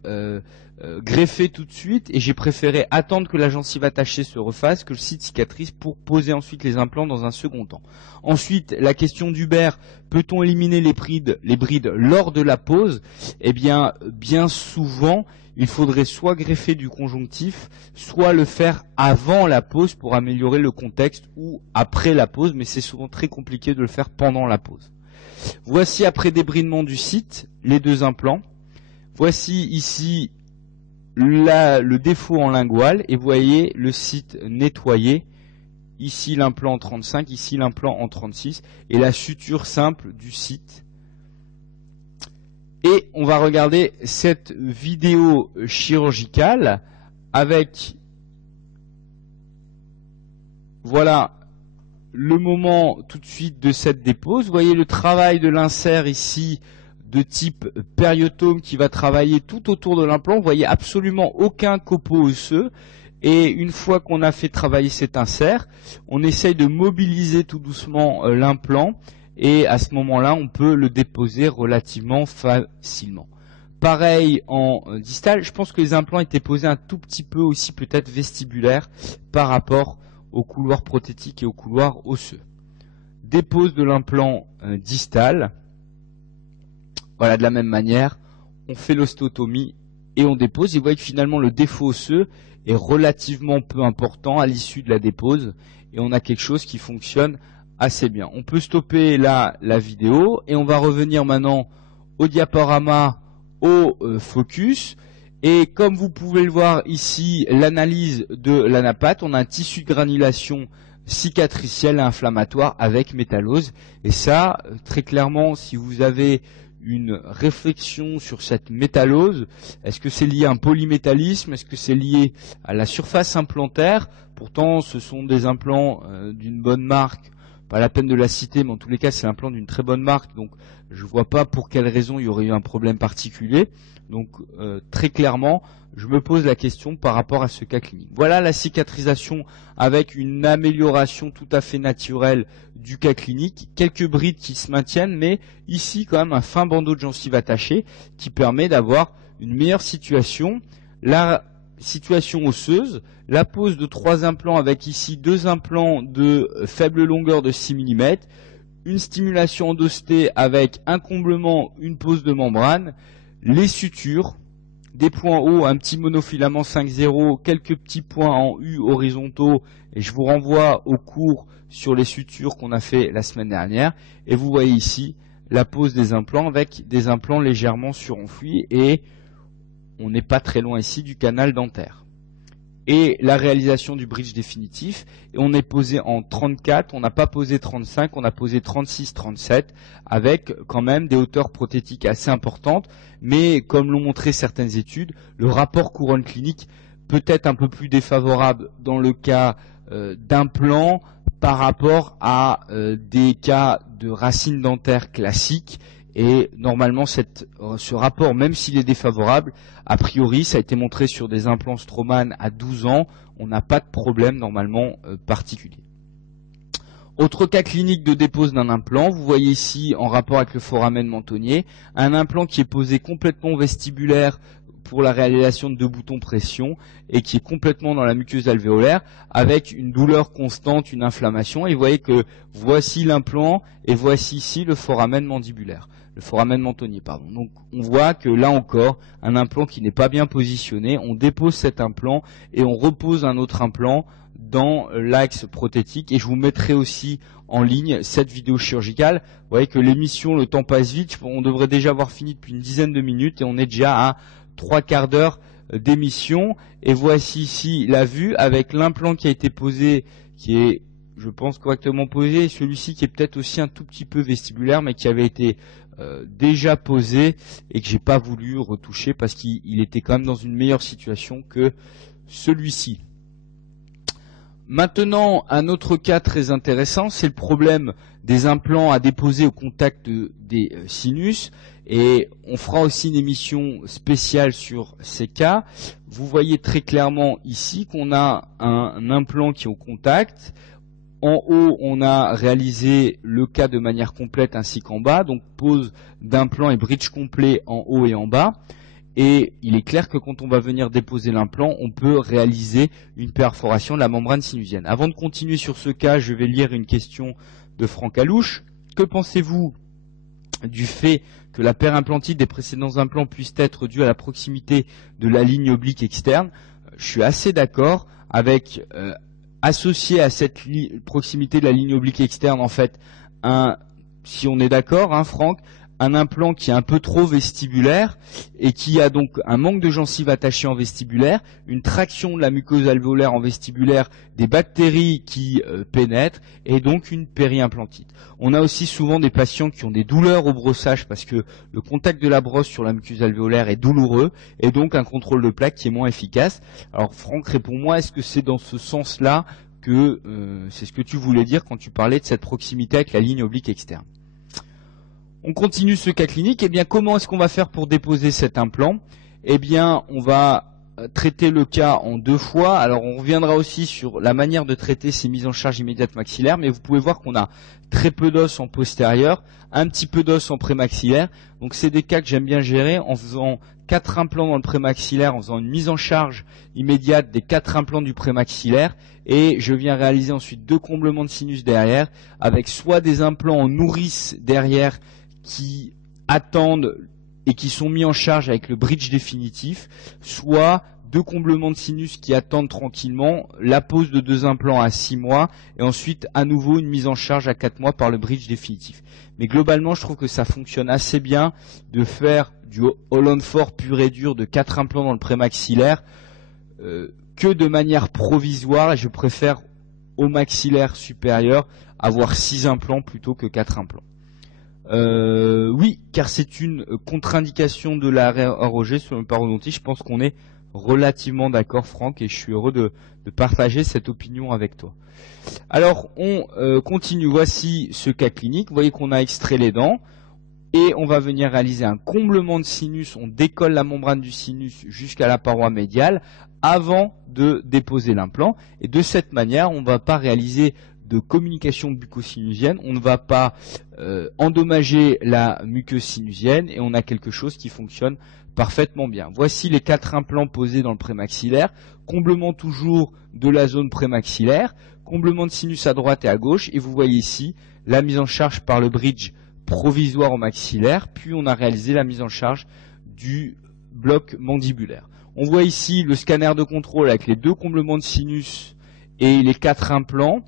greffer tout de suite, et j'ai préféré attendre que la gencive attachée se refasse, que le site cicatrice, pour poser ensuite les implants dans un second temps. Ensuite, la question d'Hubert, peut-on éliminer les brides lors de la pose? Eh bien, bien souvent, il faudrait soit greffer du conjonctif, soit le faire avant la pose pour améliorer le contexte, ou après la pose, mais c'est souvent très compliqué de le faire pendant la pose. Voici après débridement du site, les deux implants. Voici ici le défaut en lingual, et vous voyez le site nettoyé. Ici l'implant en 35, ici l'implant en 36, et la suture simple du site. Et on va regarder cette vidéo chirurgicale avec, voilà, le moment tout de suite de cette dépose. Vous voyez le travail de l'insert ici de type périotome qui va travailler tout autour de l'implant. Vous voyez absolument aucun copeau osseux. Et une fois qu'on a fait travailler cet insert, on essaye de mobiliser tout doucement l'implant. et à ce moment-là, on peut le déposer relativement facilement. Pareil en distal, je pense que les implants étaient posés un tout petit peu aussi peut-être vestibulaires par rapport au couloir prothétique et au couloir osseux. Dépose de l'implant distal, voilà, de la même manière, on fait l'ostéotomie et on dépose. Et vous voyez que finalement le défaut osseux est relativement peu important à l'issue de la dépose et on a quelque chose qui fonctionne assez bien. On peut stopper là la vidéo et on va revenir maintenant au diaporama, au focus. Et comme vous pouvez le voir ici, l'analyse de l'anapathe, on a un tissu de granulation cicatricielle et inflammatoire avec métallose. Et ça, très clairement, si vous avez une réflexion sur cette métallose, est-ce que c'est lié à un polymétallisme, est-ce que c'est lié à la surface implantaire? Pourtant, ce sont des implants d'une bonne marque, pas la peine de la citer, mais en tous les cas, c'est l'implant d'une très bonne marque, donc je ne vois pas pour quelle raison il y aurait eu un problème particulier. Donc très clairement, je me pose la question par rapport à ce cas clinique. Voilà la cicatrisation avec une amélioration tout à fait naturelle du cas clinique. Quelques brides qui se maintiennent, mais ici quand même un fin bandeau de gencive attaché qui permet d'avoir une meilleure situation. La situation osseuse, la pose de 3 implants avec ici 2 implants de faible longueur de 6 mm, une stimulation endostée avec un comblement, une pose de membrane, les sutures, des points hauts, un petit monofilament 5-0, quelques petits points en U horizontaux, et je vous renvoie au cours sur les sutures qu'on a fait la semaine dernière. Et vous voyez ici la pose des implants avec des implants légèrement surenfouis, et on n'est pas très loin ici du canal dentaire. Et la réalisation du bridge définitif, et on est posé en 34, on n'a pas posé 35, on a posé 36-37, avec quand même des hauteurs prothétiques assez importantes, mais comme l'ont montré certaines études, le rapport couronne clinique peut être un peu plus défavorable dans le cas d'implants par rapport à des cas de racines dentaires classiques. Et normalement, ce rapport, même s'il est défavorable, a priori, ça a été montré sur des implants Straumann à 12 ans, on n'a pas de problème normalement particulier. Autre cas clinique de dépose d'un implant, vous voyez ici en rapport avec le foramen mentonnier, un implant qui est posé complètement vestibulaire pour la réalisation de 2 boutons pression et qui est complètement dans la muqueuse alvéolaire avec une douleur constante, une inflammation. Et vous voyez que voici l'implant et voici ici le foramen mandibulaire. Le foramen mentonnier, pardon. Donc on voit que là encore, un implant qui n'est pas bien positionné, on dépose cet implant et on repose un autre implant dans l'axe prothétique. Et je vous mettrai aussi en ligne cette vidéo chirurgicale. Vous voyez que l'émission, le temps passe vite, on devrait déjà avoir fini depuis une dizaine de minutes et on est déjà à 3/4 d'heure d'émission. Et voici ici la vue avec l'implant qui a été posé, qui est, je pense, correctement posé, et celui-ci qui est peut-être aussi un tout petit peu vestibulaire, mais qui avait été déjà posé et que j'ai pas voulu retoucher parce qu'il était quand même dans une meilleure situation que celui-ci. Maintenant, un autre cas très intéressant, c'est le problème des implants à déposer au contact des sinus, et on fera aussi une émission spéciale sur ces cas. Vous voyez très clairement ici qu'on a un implant qui est au contact. En haut, on a réalisé le cas de manière complète ainsi qu'en bas, donc pose d'implant et bridge complet en haut et en bas. Et il est clair que quand on va venir déposer l'implant, on peut réaliser une perforation de la membrane sinusienne. Avant de continuer sur ce cas, je vais lire une question de Franck Alouche. Que pensez-vous du fait que la périimplantite des précédents implants puisse être due à la proximité de la ligne oblique externe? Je suis assez d'accord avec... associé à cette proximité de la ligne oblique externe, en fait, si on est d'accord, hein, Franck, un implant qui est un peu trop vestibulaire et qui a donc un manque de gencive attachée en vestibulaire, une traction de la muqueuse alvéolaire en vestibulaire, des bactéries qui pénètrent et donc une périimplantite. On a aussi souvent des patients qui ont des douleurs au brossage parce que le contact de la brosse sur la muqueuse alvéolaire est douloureux et donc un contrôle de plaque qui est moins efficace. Alors Franck, réponds-moi, est-ce que c'est dans ce sens-là que c'est ce que tu voulais dire quand tu parlais de cette proximité avec la ligne oblique externe? On continue ce cas clinique. Eh bien, comment est-ce qu'on va faire pour déposer cet implant? Eh bien, on va traité le cas en 2 fois. Alors on reviendra aussi sur la manière de traiter ces mises en charge immédiates maxillaires, mais vous pouvez voir qu'on a très peu d'os en postérieur, un petit peu d'os en prémaxillaire. Donc c'est des cas que j'aime bien gérer en faisant 4 implants dans le prémaxillaire, en faisant une mise en charge immédiate des 4 implants du prémaxillaire, et je viens réaliser ensuite 2 comblements de sinus derrière, avec soit des implants en nourrice derrière qui attendent et qui sont mis en charge avec le bridge définitif, soit 2 comblements de sinus qui attendent tranquillement, la pose de 2 implants à 6 mois, et ensuite à nouveau une mise en charge à 4 mois par le bridge définitif. Mais globalement, je trouve que ça fonctionne assez bien de faire du All-on-4 pur et dur de 4 implants dans le prémaxillaire que de manière provisoire, et je préfère au maxillaire supérieur avoir 6 implants plutôt que 4 implants. Oui, car c'est une contre-indication de la ROG sur le parodontie. Je pense qu'on est relativement d'accord, Franck, et je suis heureux de partager cette opinion avec toi. Alors, on continue. Voici ce cas clinique. Vous voyez qu'on a extrait les dents et on va venir réaliser un comblement de sinus. On décolle la membrane du sinus jusqu'à la paroi médiale avant de déposer l'implant. Et de cette manière, on ne va pas réaliser de communication bucco-sinusienne, on ne va pas endommager la muqueuse sinusienne, et on a quelque chose qui fonctionne parfaitement bien. Voici les 4 implants posés dans le prémaxillaire, comblement toujours de la zone prémaxillaire, comblement de sinus à droite et à gauche, et vous voyez ici la mise en charge par le bridge provisoire au maxillaire, puis on a réalisé la mise en charge du bloc mandibulaire. On voit ici le scanner de contrôle avec les 2 comblements de sinus et les 4 implants.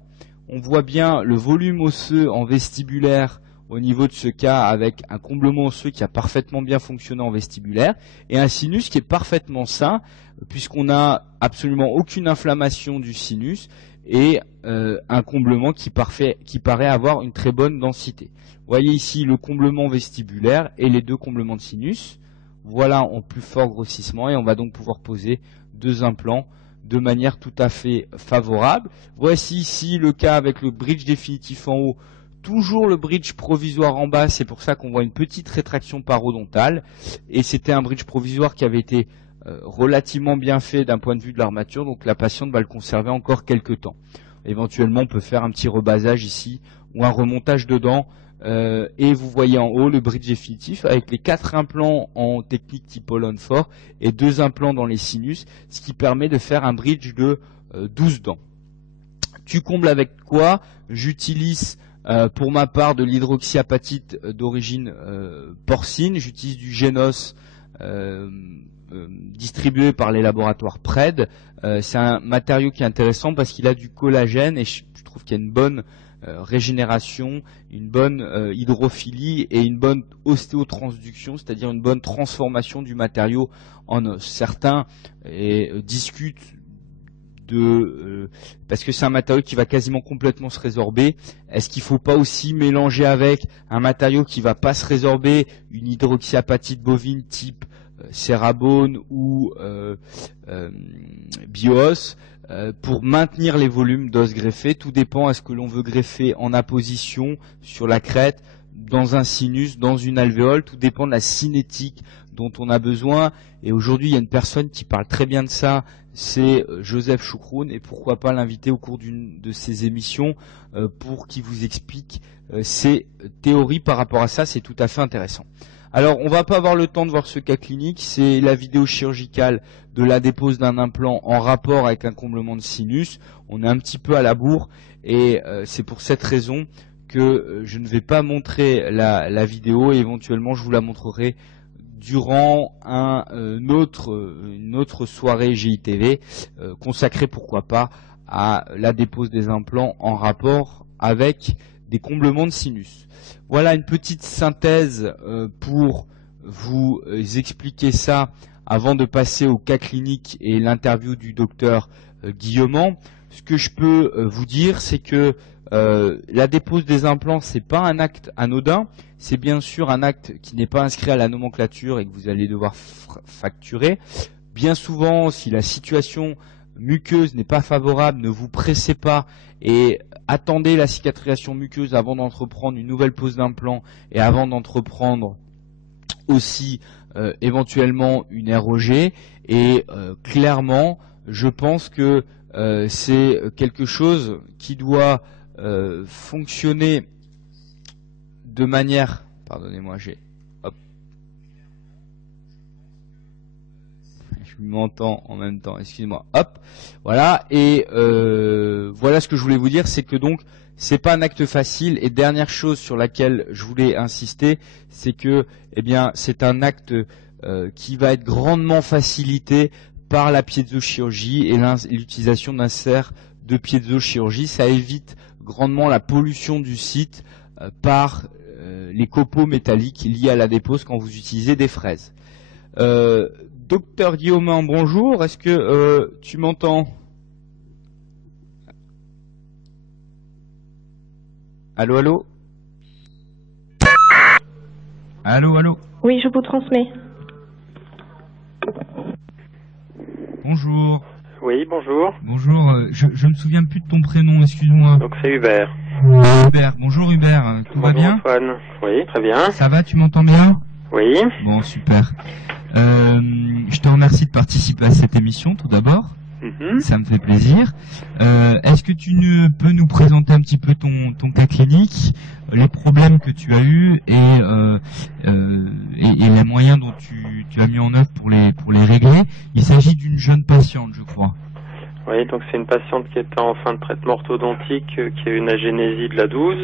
On voit bien le volume osseux en vestibulaire au niveau de ce cas, avec un comblement osseux qui a parfaitement bien fonctionné en vestibulaire, et un sinus qui est parfaitement sain, puisqu'on n'a absolument aucune inflammation du sinus, et un comblement qui paraît avoir une très bonne densité. Vous voyez ici le comblement vestibulaire et les 2 comblements de sinus. Voilà en plus fort grossissement, et on va donc pouvoir poser 2 implants de manière tout à fait favorable. Voici ici le cas avec le bridge définitif en haut, toujours le bridge provisoire en bas, c'est pour ça qu'on voit une petite rétraction parodontale, et c'était un bridge provisoire qui avait été relativement bien fait d'un point de vue de l'armature, donc la patiente va le conserver encore quelques temps. Éventuellement on peut faire un petit rebasage ici, ou un remontage de dents, et vous voyez en haut le bridge définitif avec les 4 implants en technique type All-on-4 et 2 implants dans les sinus, ce qui permet de faire un bridge de 12 dents. Tu combles avec quoi? J'utilise pour ma part de l'hydroxyapatite d'origine porcine, j'utilise du Génos distribué par les laboratoires Pred. C'est un matériau qui est intéressant parce qu'il a du collagène, et je trouve qu'il y a une bonne régénération, une bonne hydrophilie et une bonne ostéotransduction, c'est-à-dire une bonne transformation du matériau en os. Certains discutent parce que c'est un matériau qui va quasiment complètement se résorber. Est-ce qu'il ne faut pas aussi mélanger avec un matériau qui ne va pas se résorber, une hydroxyapatite bovine type Cerabone ou Bioos, pour maintenir les volumes d'os greffés? Tout dépend, est-ce que l'on veut greffer en apposition, sur la crête, dans un sinus, dans une alvéole? Tout dépend de la cinétique dont on a besoin. Et aujourd'hui, il y a une personne qui parle très bien de ça, c'est Joseph Choukroun, et pourquoi pas l'inviter au cours d'une de ses émissions pour qu'il vous explique ses théories par rapport à ça. C'est tout à fait intéressant. Alors, on ne va pas avoir le temps de voir ce cas clinique, c'est la vidéo chirurgicale de la dépose d'un implant en rapport avec un comblement de sinus. On est un petit peu à la bourre, et c'est pour cette raison que je ne vais pas montrer la vidéo, et éventuellement je vous la montrerai durant une autre soirée GITV consacrée, pourquoi pas, à la dépose des implants en rapport avec des comblements de sinus. Voilà une petite synthèse pour vous expliquer ça avant de passer au cas clinique et l'interview du docteur Guillemant. Ce que je peux vous dire, c'est que la dépose des implants, c'est pas un acte anodin, c'est bien sûr un acte qui n'est pas inscrit à la nomenclature et que vous allez devoir facturer. Bien souvent, si la situation muqueuse n'est pas favorable, ne vous pressez pas et attendez la cicatrisation muqueuse avant d'entreprendre une nouvelle pose d'implant, et avant d'entreprendre aussi éventuellement une ROG, et clairement, je pense que c'est quelque chose qui doit fonctionner de manière... Pardonnez-moi, hop. Je m'entends en même temps, excusez-moi. Hop, voilà, et voilà ce que je voulais vous dire, c'est que donc, c'est pas un acte facile, et dernière chose sur laquelle je voulais insister, c'est que, eh bien, c'est un acte qui va être grandement facilité par la piézochirurgie et l'utilisation d'inserts de piézochirurgie. Ça évite grandement la pollution du site par les copeaux métalliques liés à la dépose quand vous utilisez des fraises. Docteur Guillaumin, bonjour, est-ce que tu m'entends? Allô, allô? Allô, allô? Oui, je vous transmets. Bonjour. Oui, bonjour. Bonjour, je me souviens plus de ton prénom, excuse-moi. Donc c'est Hubert. Hubert, bonjour Hubert, tout va bien? Antoine. Oui, très bien. Ça va, tu m'entends bien? Oui. Bon, super. Je te remercie de participer à cette émission, tout d'abord. Ça me fait plaisir. Est-ce que tu peux nous présenter un petit peu ton cas clinique, les problèmes que tu as eus et les moyens dont tu as mis en œuvre pour les régler? Il s'agit d'une jeune patiente, je crois. Oui, donc c'est une patiente qui était en fin de traitement orthodontique, qui a eu une agénésie de la 12.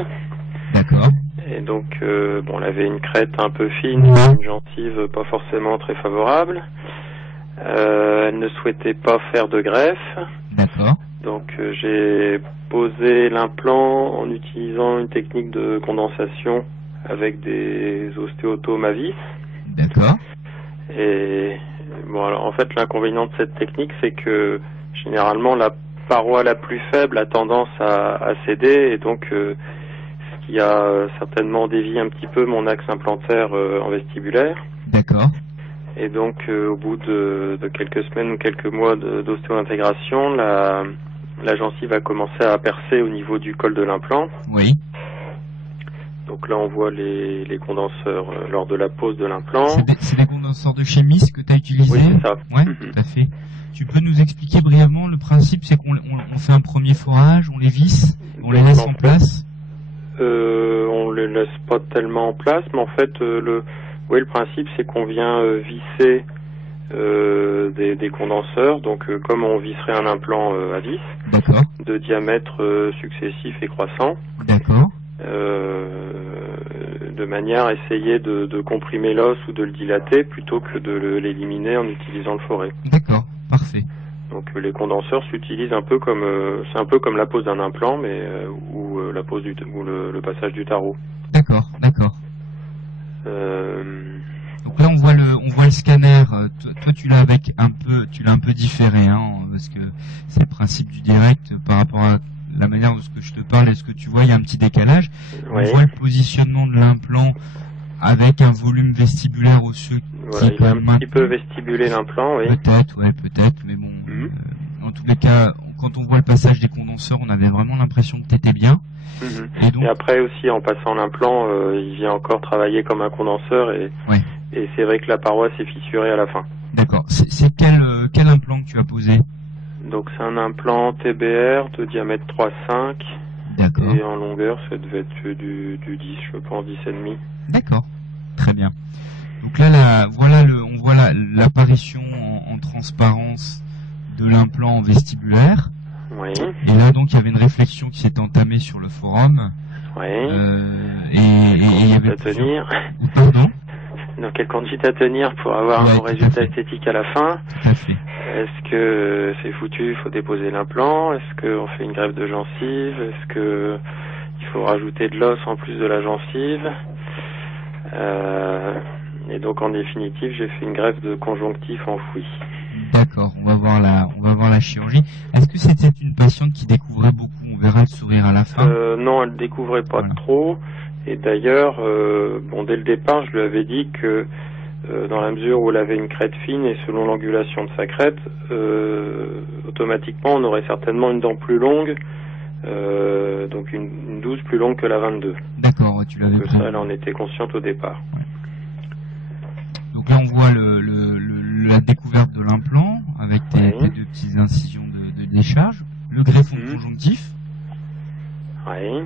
D'accord. Et donc, bon, elle avait une crête un peu fine, une gencive pas forcément très favorable. Elle ne souhaitait pas faire de greffe. D'accord. Donc j'ai posé l'implant en utilisant une technique de condensation avec des ostéotomes à vis. D'accord. Et bon, alors en fait l'inconvénient de cette technique, c'est que généralement la paroi la plus faible a tendance à céder, et donc ce qui a certainement dévié un petit peu mon axe implantaire en vestibulaire. D'accord. Et donc au bout de quelques semaines ou quelques mois d'ostéo-intégration, la gencive a commencé à percer au niveau du col de l'implant. Oui. Donc là on voit les condenseurs lors de la pose de l'implant. C'est des condenseurs de chimie que tu as utilisés? Oui, c'est ça. Ouais, tout à fait. Tu peux nous expliquer brièvement le principe? C'est qu'on fait un premier forage, on les visse, on les laisse en place? On les laisse pas tellement en place, mais en fait le principe c'est qu'on vient visser des condenseurs, donc comme on visserait un implant à vis, de diamètre successif et croissant. D'accord. De manière à essayer de comprimer l'os ou de le dilater plutôt que de l'éliminer en utilisant le forêt. D'accord, parfait. Donc les condenseurs s'utilisent un peu comme c'est un peu comme la pose d'un implant, mais ou la pose ou le passage du tarot. D'accord, d'accord. Donc là on voit le scanner. Toi tu l'as un peu différé, hein, parce que c'est le principe du direct par rapport à la manière dont je te parle et ce que tu vois, il y a un petit décalage. Oui. On voit le positionnement de l'implant avec un volume vestibulaire osseux voilà, il a un petit peu vestibulé l'implant, oui. Peut-être, mais bon, en tous les cas, quand on voit le passage des condenseurs, on avait vraiment l'impression que t'étais bien. Et après aussi, en passant l'implant, il vient encore travailler comme un condenseur, et c'est vrai que la paroi s'est fissurée à la fin. D'accord. C'est quel implant que tu as posé? Donc c'est un implant TBR de diamètre 3,5. D'accord. Et en longueur, ça devait être du 10, je pense 10,5. D'accord. Très bien. Donc là, on voit l'apparition en transparence de l'implant vestibulaire. Oui. Et là, donc, il y avait une réflexion qui s'est entamée sur le forum. Oui. Et il y avait à tenir. Pardon? Donc, quelle conduite à tenir pour avoir un bon résultat esthétique à la fin? Tout à fait. Est-ce que c'est foutu, il faut déposer l'implant? Est-ce qu'on fait une greffe de gencive? Est-ce que il faut rajouter de l'os en plus de la gencive? Et donc, en définitive, j'ai fait une greffe de conjonctif enfoui. D'accord, on va voir la chirurgie. Est-ce que c'était une patiente qui découvrait beaucoup? On verra le sourire à la fin. Non, elle découvrait pas trop. Et d'ailleurs, dès le départ, je lui avais dit que dans la mesure où elle avait une crête fine et selon l'angulation de sa crête, automatiquement, on aurait certainement une dent plus longue, donc une 12 plus longue que la 22. D'accord, tu l'avais donc ça, elle en était consciente au départ. Ouais. Donc là, on voit la découverte de l'implant avec tes deux petites incisions de léchage, le greffon conjonctif. Oui.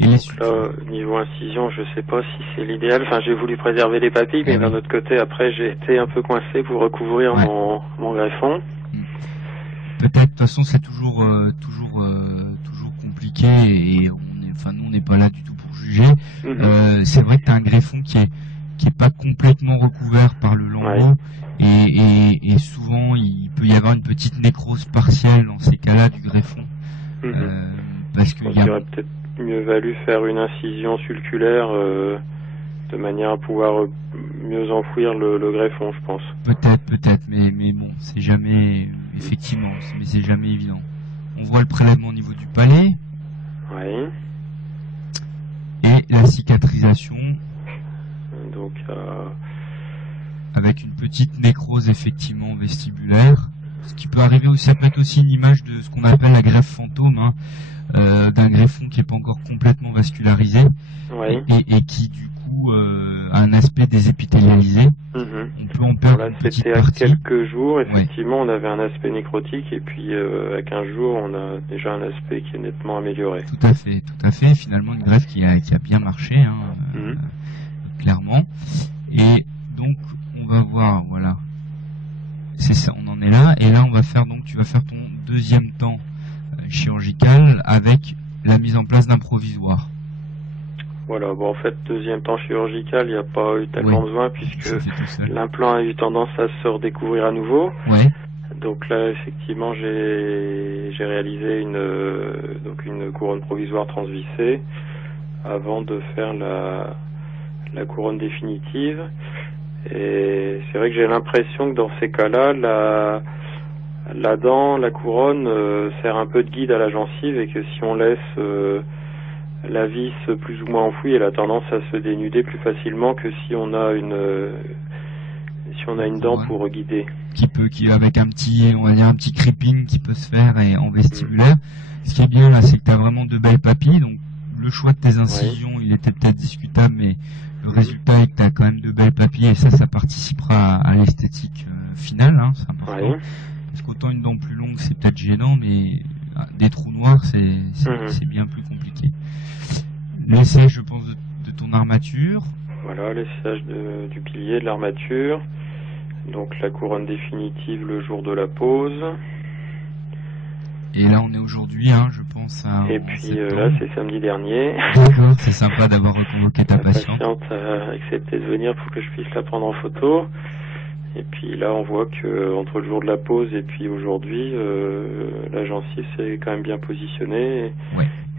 Et les Donc là, niveau incision, je sais pas si c'est l'idéal. Enfin, j'ai voulu préserver les papilles, mais d'un autre côté, après, j'ai été un peu coincé pour recouvrir mon greffon. Peut-être, de toute façon, c'est toujours compliqué et nous, on n'est pas là du tout pour juger. C'est vrai que tu as un greffon qui est pas complètement recouvert par le lambeau et souvent, il peut y avoir une petite nécrose partielle dans ces cas-là du greffon. Parce qu'il y a peut-être mieux valu faire une incision sulculaire de manière à pouvoir mieux enfouir le greffon, je pense. Peut-être, mais bon, c'est jamais, effectivement, mais c'est jamais évident. On voit le prélèvement au niveau du palais. Oui. Et la cicatrisation. Donc, avec une petite nécrose, effectivement, vestibulaire. Ce qui peut arriver aussi, ça peut être aussi une image de ce qu'on appelle la greffe fantôme, hein. D'un greffon qui n'est pas encore complètement vascularisé et qui du coup a un aspect désépithélialisé. On peut en perdre une petite c'était partie. À quelques jours, effectivement, on avait un aspect nécrotique et puis à 15 jours, on a déjà un aspect qui est nettement amélioré. Tout à fait. Finalement, une greffe qui a bien marché, hein, clairement. Et donc, on va voir, voilà. C'est ça, on en est là. Et là, tu vas faire ton deuxième temps chirurgical avec la mise en place d'un provisoire. Voilà, bon en fait, deuxième temps chirurgical, il n'y a pas eu tellement besoin puisque l'implant a eu tendance à se redécouvrir à nouveau. Donc là, effectivement, j'ai réalisé une couronne provisoire transvissée avant de faire la couronne définitive. Et c'est vrai que j'ai l'impression que dans ces cas-là, la dent, la couronne sert un peu de guide à la gencive et que si on laisse la vis plus ou moins enfouie, elle a tendance à se dénuder plus facilement que si on a une dent pour guider. Qui avec un petit creeping qui peut se faire en vestibulaire. Ce qui est bien là, c'est que tu as vraiment de belles papilles, donc le choix de tes incisions, il était peut-être discutable, mais le résultat est que tu as quand même de belles papilles et ça participera à l'esthétique finale, hein, c'est important. Parce qu'autant une dent plus longue, c'est peut-être gênant, mais des trous noirs, c'est bien plus compliqué. L'essai, je pense, de ton armature. Voilà, l'essayage du pilier, de l'armature. Donc la couronne définitive le jour de la pose. Et là, on est aujourd'hui, hein, je pense. Et puis là, c'est samedi dernier. D'accord, c'est sympa d'avoir reconvoqué ta patiente. La patiente a accepté de venir pour que je puisse la prendre en photo. Et puis là, on voit que entre le jour de la pose et puis aujourd'hui, la gencive s'est quand même bien positionnée.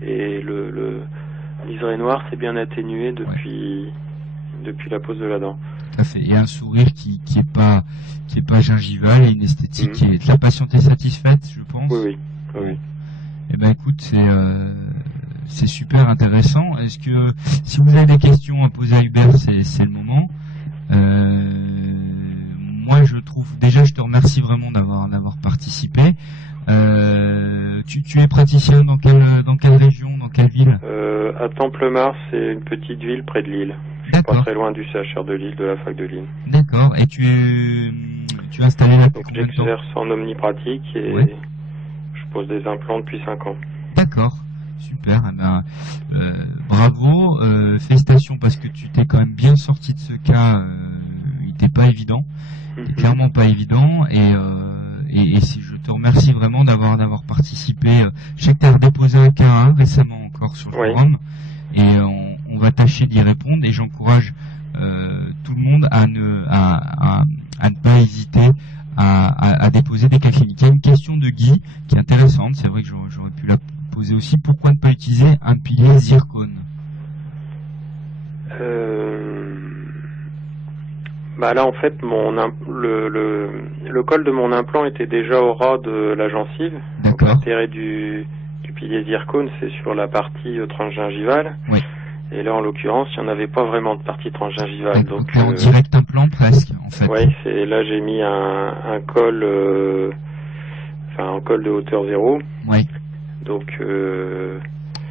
Et le liseré noir s'est bien atténué depuis la pose de la dent. Tout à fait. Il y a un sourire qui est pas gingival et une esthétique qui est... La patiente est satisfaite, je pense. Oui. Eh ben écoute, c'est super intéressant. Est-ce que si vous avez des questions à poser à Hubert, c'est le moment. Moi, je te remercie vraiment d'avoir participé. Tu es praticien dans quelle région, dans quelle ville? À Templemars, c'est une petite ville près de Lille. Pas très loin du CHR de Lille, de la fac de Lille. D'accord. Et tu es installé là depuis combien de temps? J'exerce en omnipratique et je pose des implants depuis 5 ans. D'accord. Super. Eh ben, bravo. Félicitations parce que tu t'es quand même bien sorti de ce cas. Il n'était pas évident. Clairement pas évident. Et si je te remercie vraiment d'avoir participé. Je sais que tu as redéposé un cas récemment encore sur le forum. Et on va tâcher d'y répondre et j'encourage tout le monde à ne pas hésiter à déposer des cas cliniques. Il y a une question de Guy qui est intéressante, c'est vrai que j'aurais pu la poser aussi. Pourquoi ne pas utiliser un pilier zircone? Là en fait le col de mon implant était déjà au ras de la gencive. Donc l'intérêt du pilier zircone, c'est sur la partie transgingivale. Et là, en l'occurrence, il n'y en avait pas vraiment de partie transgingivale. Donc, en direct implant presque, en fait. Là, j'ai mis un col, un col de hauteur 0. Donc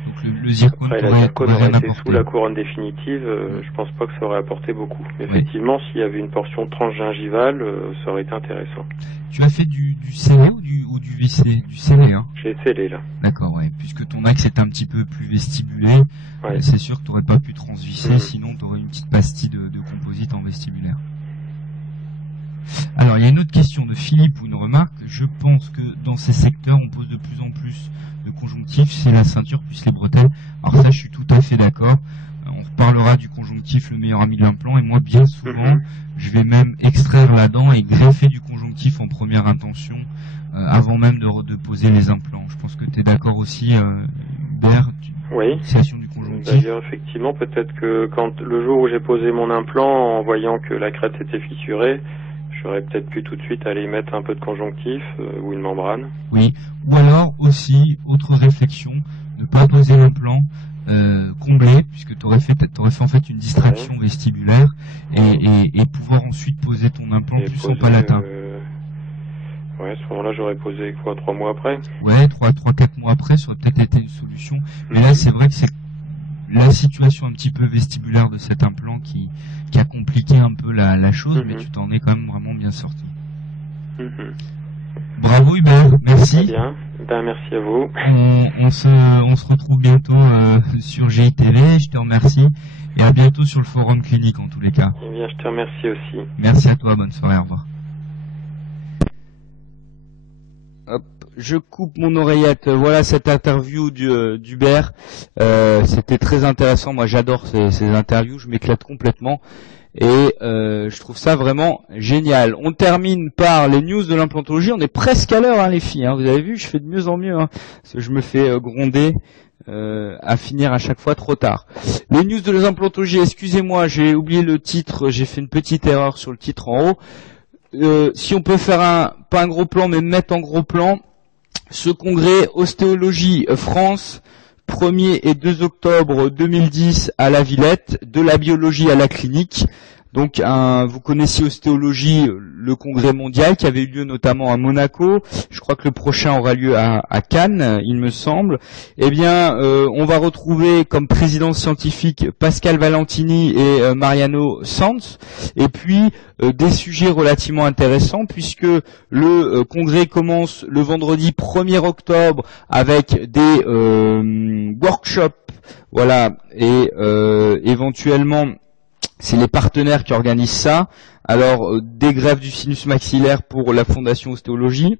Donc le zircon Après, la pourrait zircone rien aurait été apporter. sous la couronne définitive, je pense pas que ça aurait apporté beaucoup. Mais effectivement, s'il y avait une portion transgingivale, ça aurait été intéressant. Tu as fait du scellé ou du VC? Du scellé, hein? J'ai scellé là. D'accord, ouais. Puisque ton axe est un petit peu plus vestibulé, Ouais. c'est sûr que tu n'aurais pas pu transvisser, Mhm. sinon tu aurais une petite pastille de composite en vestibulaire. Alors, il y a une autre question de Philippe ou une remarque. Je pense que dans ces secteurs, on pose de plus en plus de conjonctifs, c'est la ceinture plus les bretelles. Alors ça, je suis tout à fait d'accord. On reparlera du conjonctif, le meilleur ami de l'implant, et moi, bien souvent, je vais même extraire la dent et greffer du conjonctif en première intention, avant même de poser les implants. Je pense que tu es d'accord aussi, Hubert, Oui. fixation du conjonctif. D'ailleurs, effectivement, peut-être que quand le jour où j'ai posé mon implant, en voyant que la crête était fissurée, j'aurais peut-être pu tout de suite aller mettre un peu de conjonctif ou une membrane. Oui. Ou alors aussi, autre réflexion, ne pas poser l'implant comblé, puisque tu aurais fait en fait une distraction vestibulaire et pouvoir ensuite poser ton implant plus en palatin. Ouais, à ce moment-là, j'aurais posé quoi, 3 mois après? Ouais, 3-4 mois après, ça aurait peut-être été une solution. Mais là, c'est vrai que c'est la situation un petit peu vestibulaire de cet implant qui a compliqué un peu la chose, mais tu t'en es quand même vraiment bien sorti. Bravo Hubert, merci. Très bien, ben, merci à vous. On se retrouve bientôt sur GITV, je te remercie, et à bientôt sur le forum clinique en tous les cas. Eh bien, je te remercie aussi. Merci à toi, bonne soirée, au revoir. Hop, je coupe mon oreillette. Voilà cette interview d'Hubert. C'était très intéressant. Moi, j'adore ces interviews. Je m'éclate complètement. Et je trouve ça vraiment génial. On termine par les news de l'implantologie. On est presque à l'heure, hein, les filles. Hein. Vous avez vu, je fais de mieux en mieux. Hein, parce que je me fais gronder à finir à chaque fois trop tard. Les news de l'implantologie. Excusez-moi, j'ai oublié le titre. J'ai fait une petite erreur sur le titre en haut. Si on peut faire pas un gros plan, mais mettre en gros plan, ce congrès Ostéologie France, 1er et 2 octobre 2010 à la Villette, de la biologie à la clinique. Donc, vous connaissez Ostéologie, le congrès mondial qui avait eu lieu notamment à Monaco. Je crois que le prochain aura lieu à Cannes, il me semble. Eh bien, on va retrouver comme président scientifique Pascal Valentini et Mariano Sanz. Et puis, des sujets relativement intéressants puisque le congrès commence le vendredi 1er octobre avec des workshops, voilà, et éventuellement c'est les partenaires qui organisent ça. Alors, des greffes du sinus maxillaire pour la Fondation Ostéologie.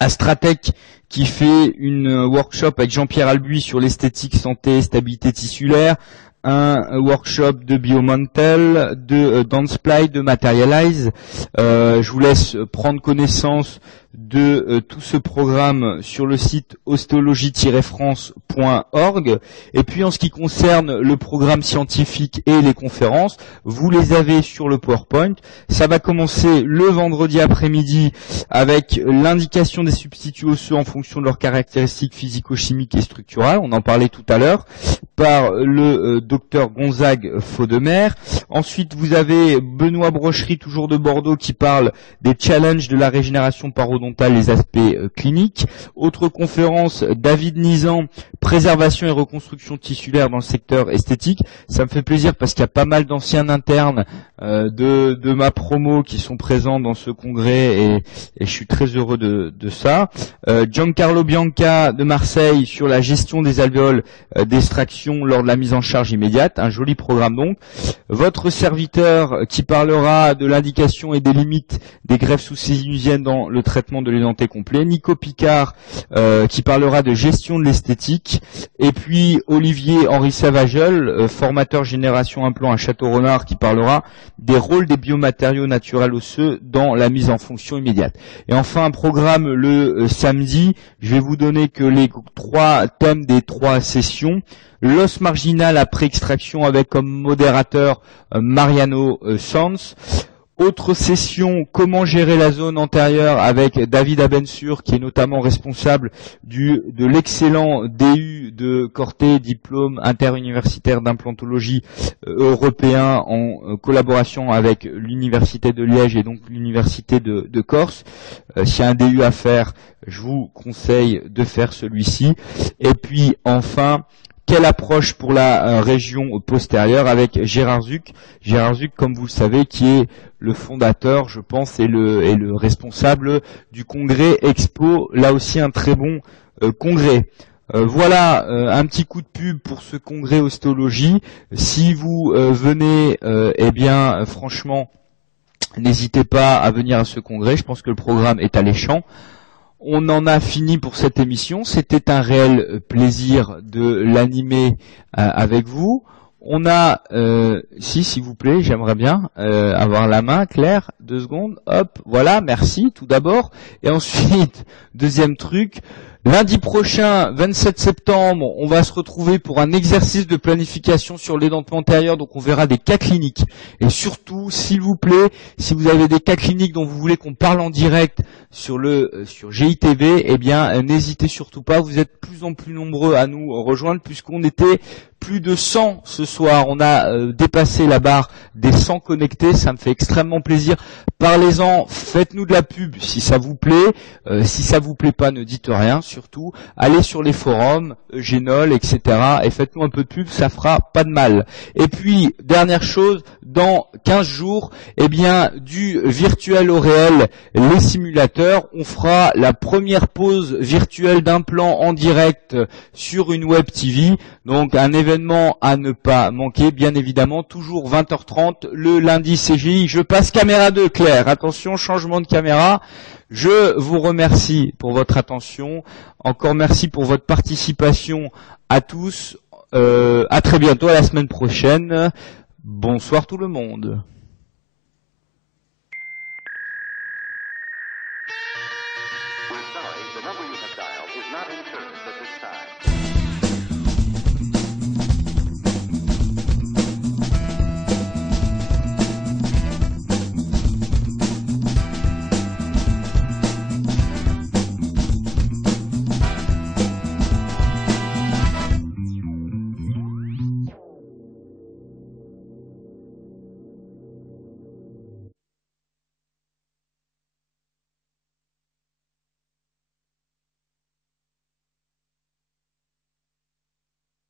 Astratec qui fait une workshop avec Jean-Pierre Albuy sur l'esthétique, santé et stabilité tissulaire. Un workshop de Biomantel, de Danceply, de Materialize. Je vous laisse prendre connaissance de tout ce programme sur le site ostéologie-france.org. Et puis en ce qui concerne le programme scientifique et les conférences, vous les avez sur le PowerPoint. Ça va commencer le vendredi après-midi avec l'indication des substituts osseux en fonction de leurs caractéristiques physico-chimiques et structurales. On en parlait tout à l'heure par le docteur Gonzague Faudemer. Ensuite, vous avez Benoît Brochery, toujours de Bordeaux, qui parle des challenges de la régénération parodontale, les aspects cliniques. Autre conférence, David Nizan, préservation et reconstruction tissulaire dans le secteur esthétique. Ça me fait plaisir parce qu'il y a pas mal d'anciens internes de ma promo qui sont présents dans ce congrès et je suis très heureux de ça. Giancarlo Bianca de Marseille sur la gestion des alvéoles d'extraction lors de la mise en charge immédiate. Un joli programme donc. Votre serviteur qui parlera de l'indication et des limites des greffes sous-sinusiennes dans le traitement de l'édenté complet. Nico Picard qui parlera de gestion de l'esthétique. Et puis Olivier Henri Savagel, formateur génération implant à Château-Renard, qui parlera des rôles des biomatériaux naturels osseux dans la mise en fonction immédiate. Et enfin un programme le samedi. Je vais vous donner que les 3 thèmes des 3 sessions. L'os marginal après extraction avec comme modérateur Mariano Sanz. Autre session, comment gérer la zone antérieure avec David Abensur, qui est notamment responsable de l'excellent DU de Corté, diplôme interuniversitaire d'implantologie européen en collaboration avec l'Université de Liège et donc l'Université de Corse. S'il y a un DU à faire, je vous conseille de faire celui-ci. Et puis enfin, quelle approche pour la région postérieure avec Gérard Zuc. Gérard Zuc, comme vous le savez, qui est le fondateur, je pense, et le responsable du congrès Expo, là aussi un très bon congrès. Voilà un petit coup de pub pour ce congrès ostéologie. Si vous venez, eh bien, franchement, n'hésitez pas à venir à ce congrès. Je pense que le programme est alléchant. On en a fini pour cette émission. C'était un réel plaisir de l'animer avec vous. On a, s'il vous plaît, j'aimerais bien avoir la main, Claire, 2 secondes, hop, voilà, merci, tout d'abord. Et ensuite, deuxième truc, lundi prochain, 27 septembre, on va se retrouver pour un exercice de planification sur l'édentement antérieur, donc on verra des cas cliniques. Et surtout, s'il vous plaît, si vous avez des cas cliniques dont vous voulez qu'on parle en direct sur GITV, eh bien, n'hésitez surtout pas, vous êtes de plus en plus nombreux à nous rejoindre, puisqu'on était plus de 100 ce soir. On a dépassé la barre des 100 connectés, ça me fait extrêmement plaisir. Parlez-en, faites-nous de la pub si ça vous plaît. Si ça vous plaît pas, ne dites rien, surtout. Allez sur les forums, Génol, etc. et faites-nous un peu de pub, ça fera pas de mal. Et puis, dernière chose, dans 15 jours, eh bien, du virtuel au réel, les simulateurs, on fera la première pause virtuelle d'implant en direct sur une web TV. Donc, un événement à ne pas manquer, bien évidemment, toujours 20h30, le lundi CGI. Je passe caméra 2, Claire. Attention, changement de caméra. Je vous remercie pour votre attention. Encore merci pour votre participation à tous. À très bientôt, à la semaine prochaine. Bonsoir tout le monde.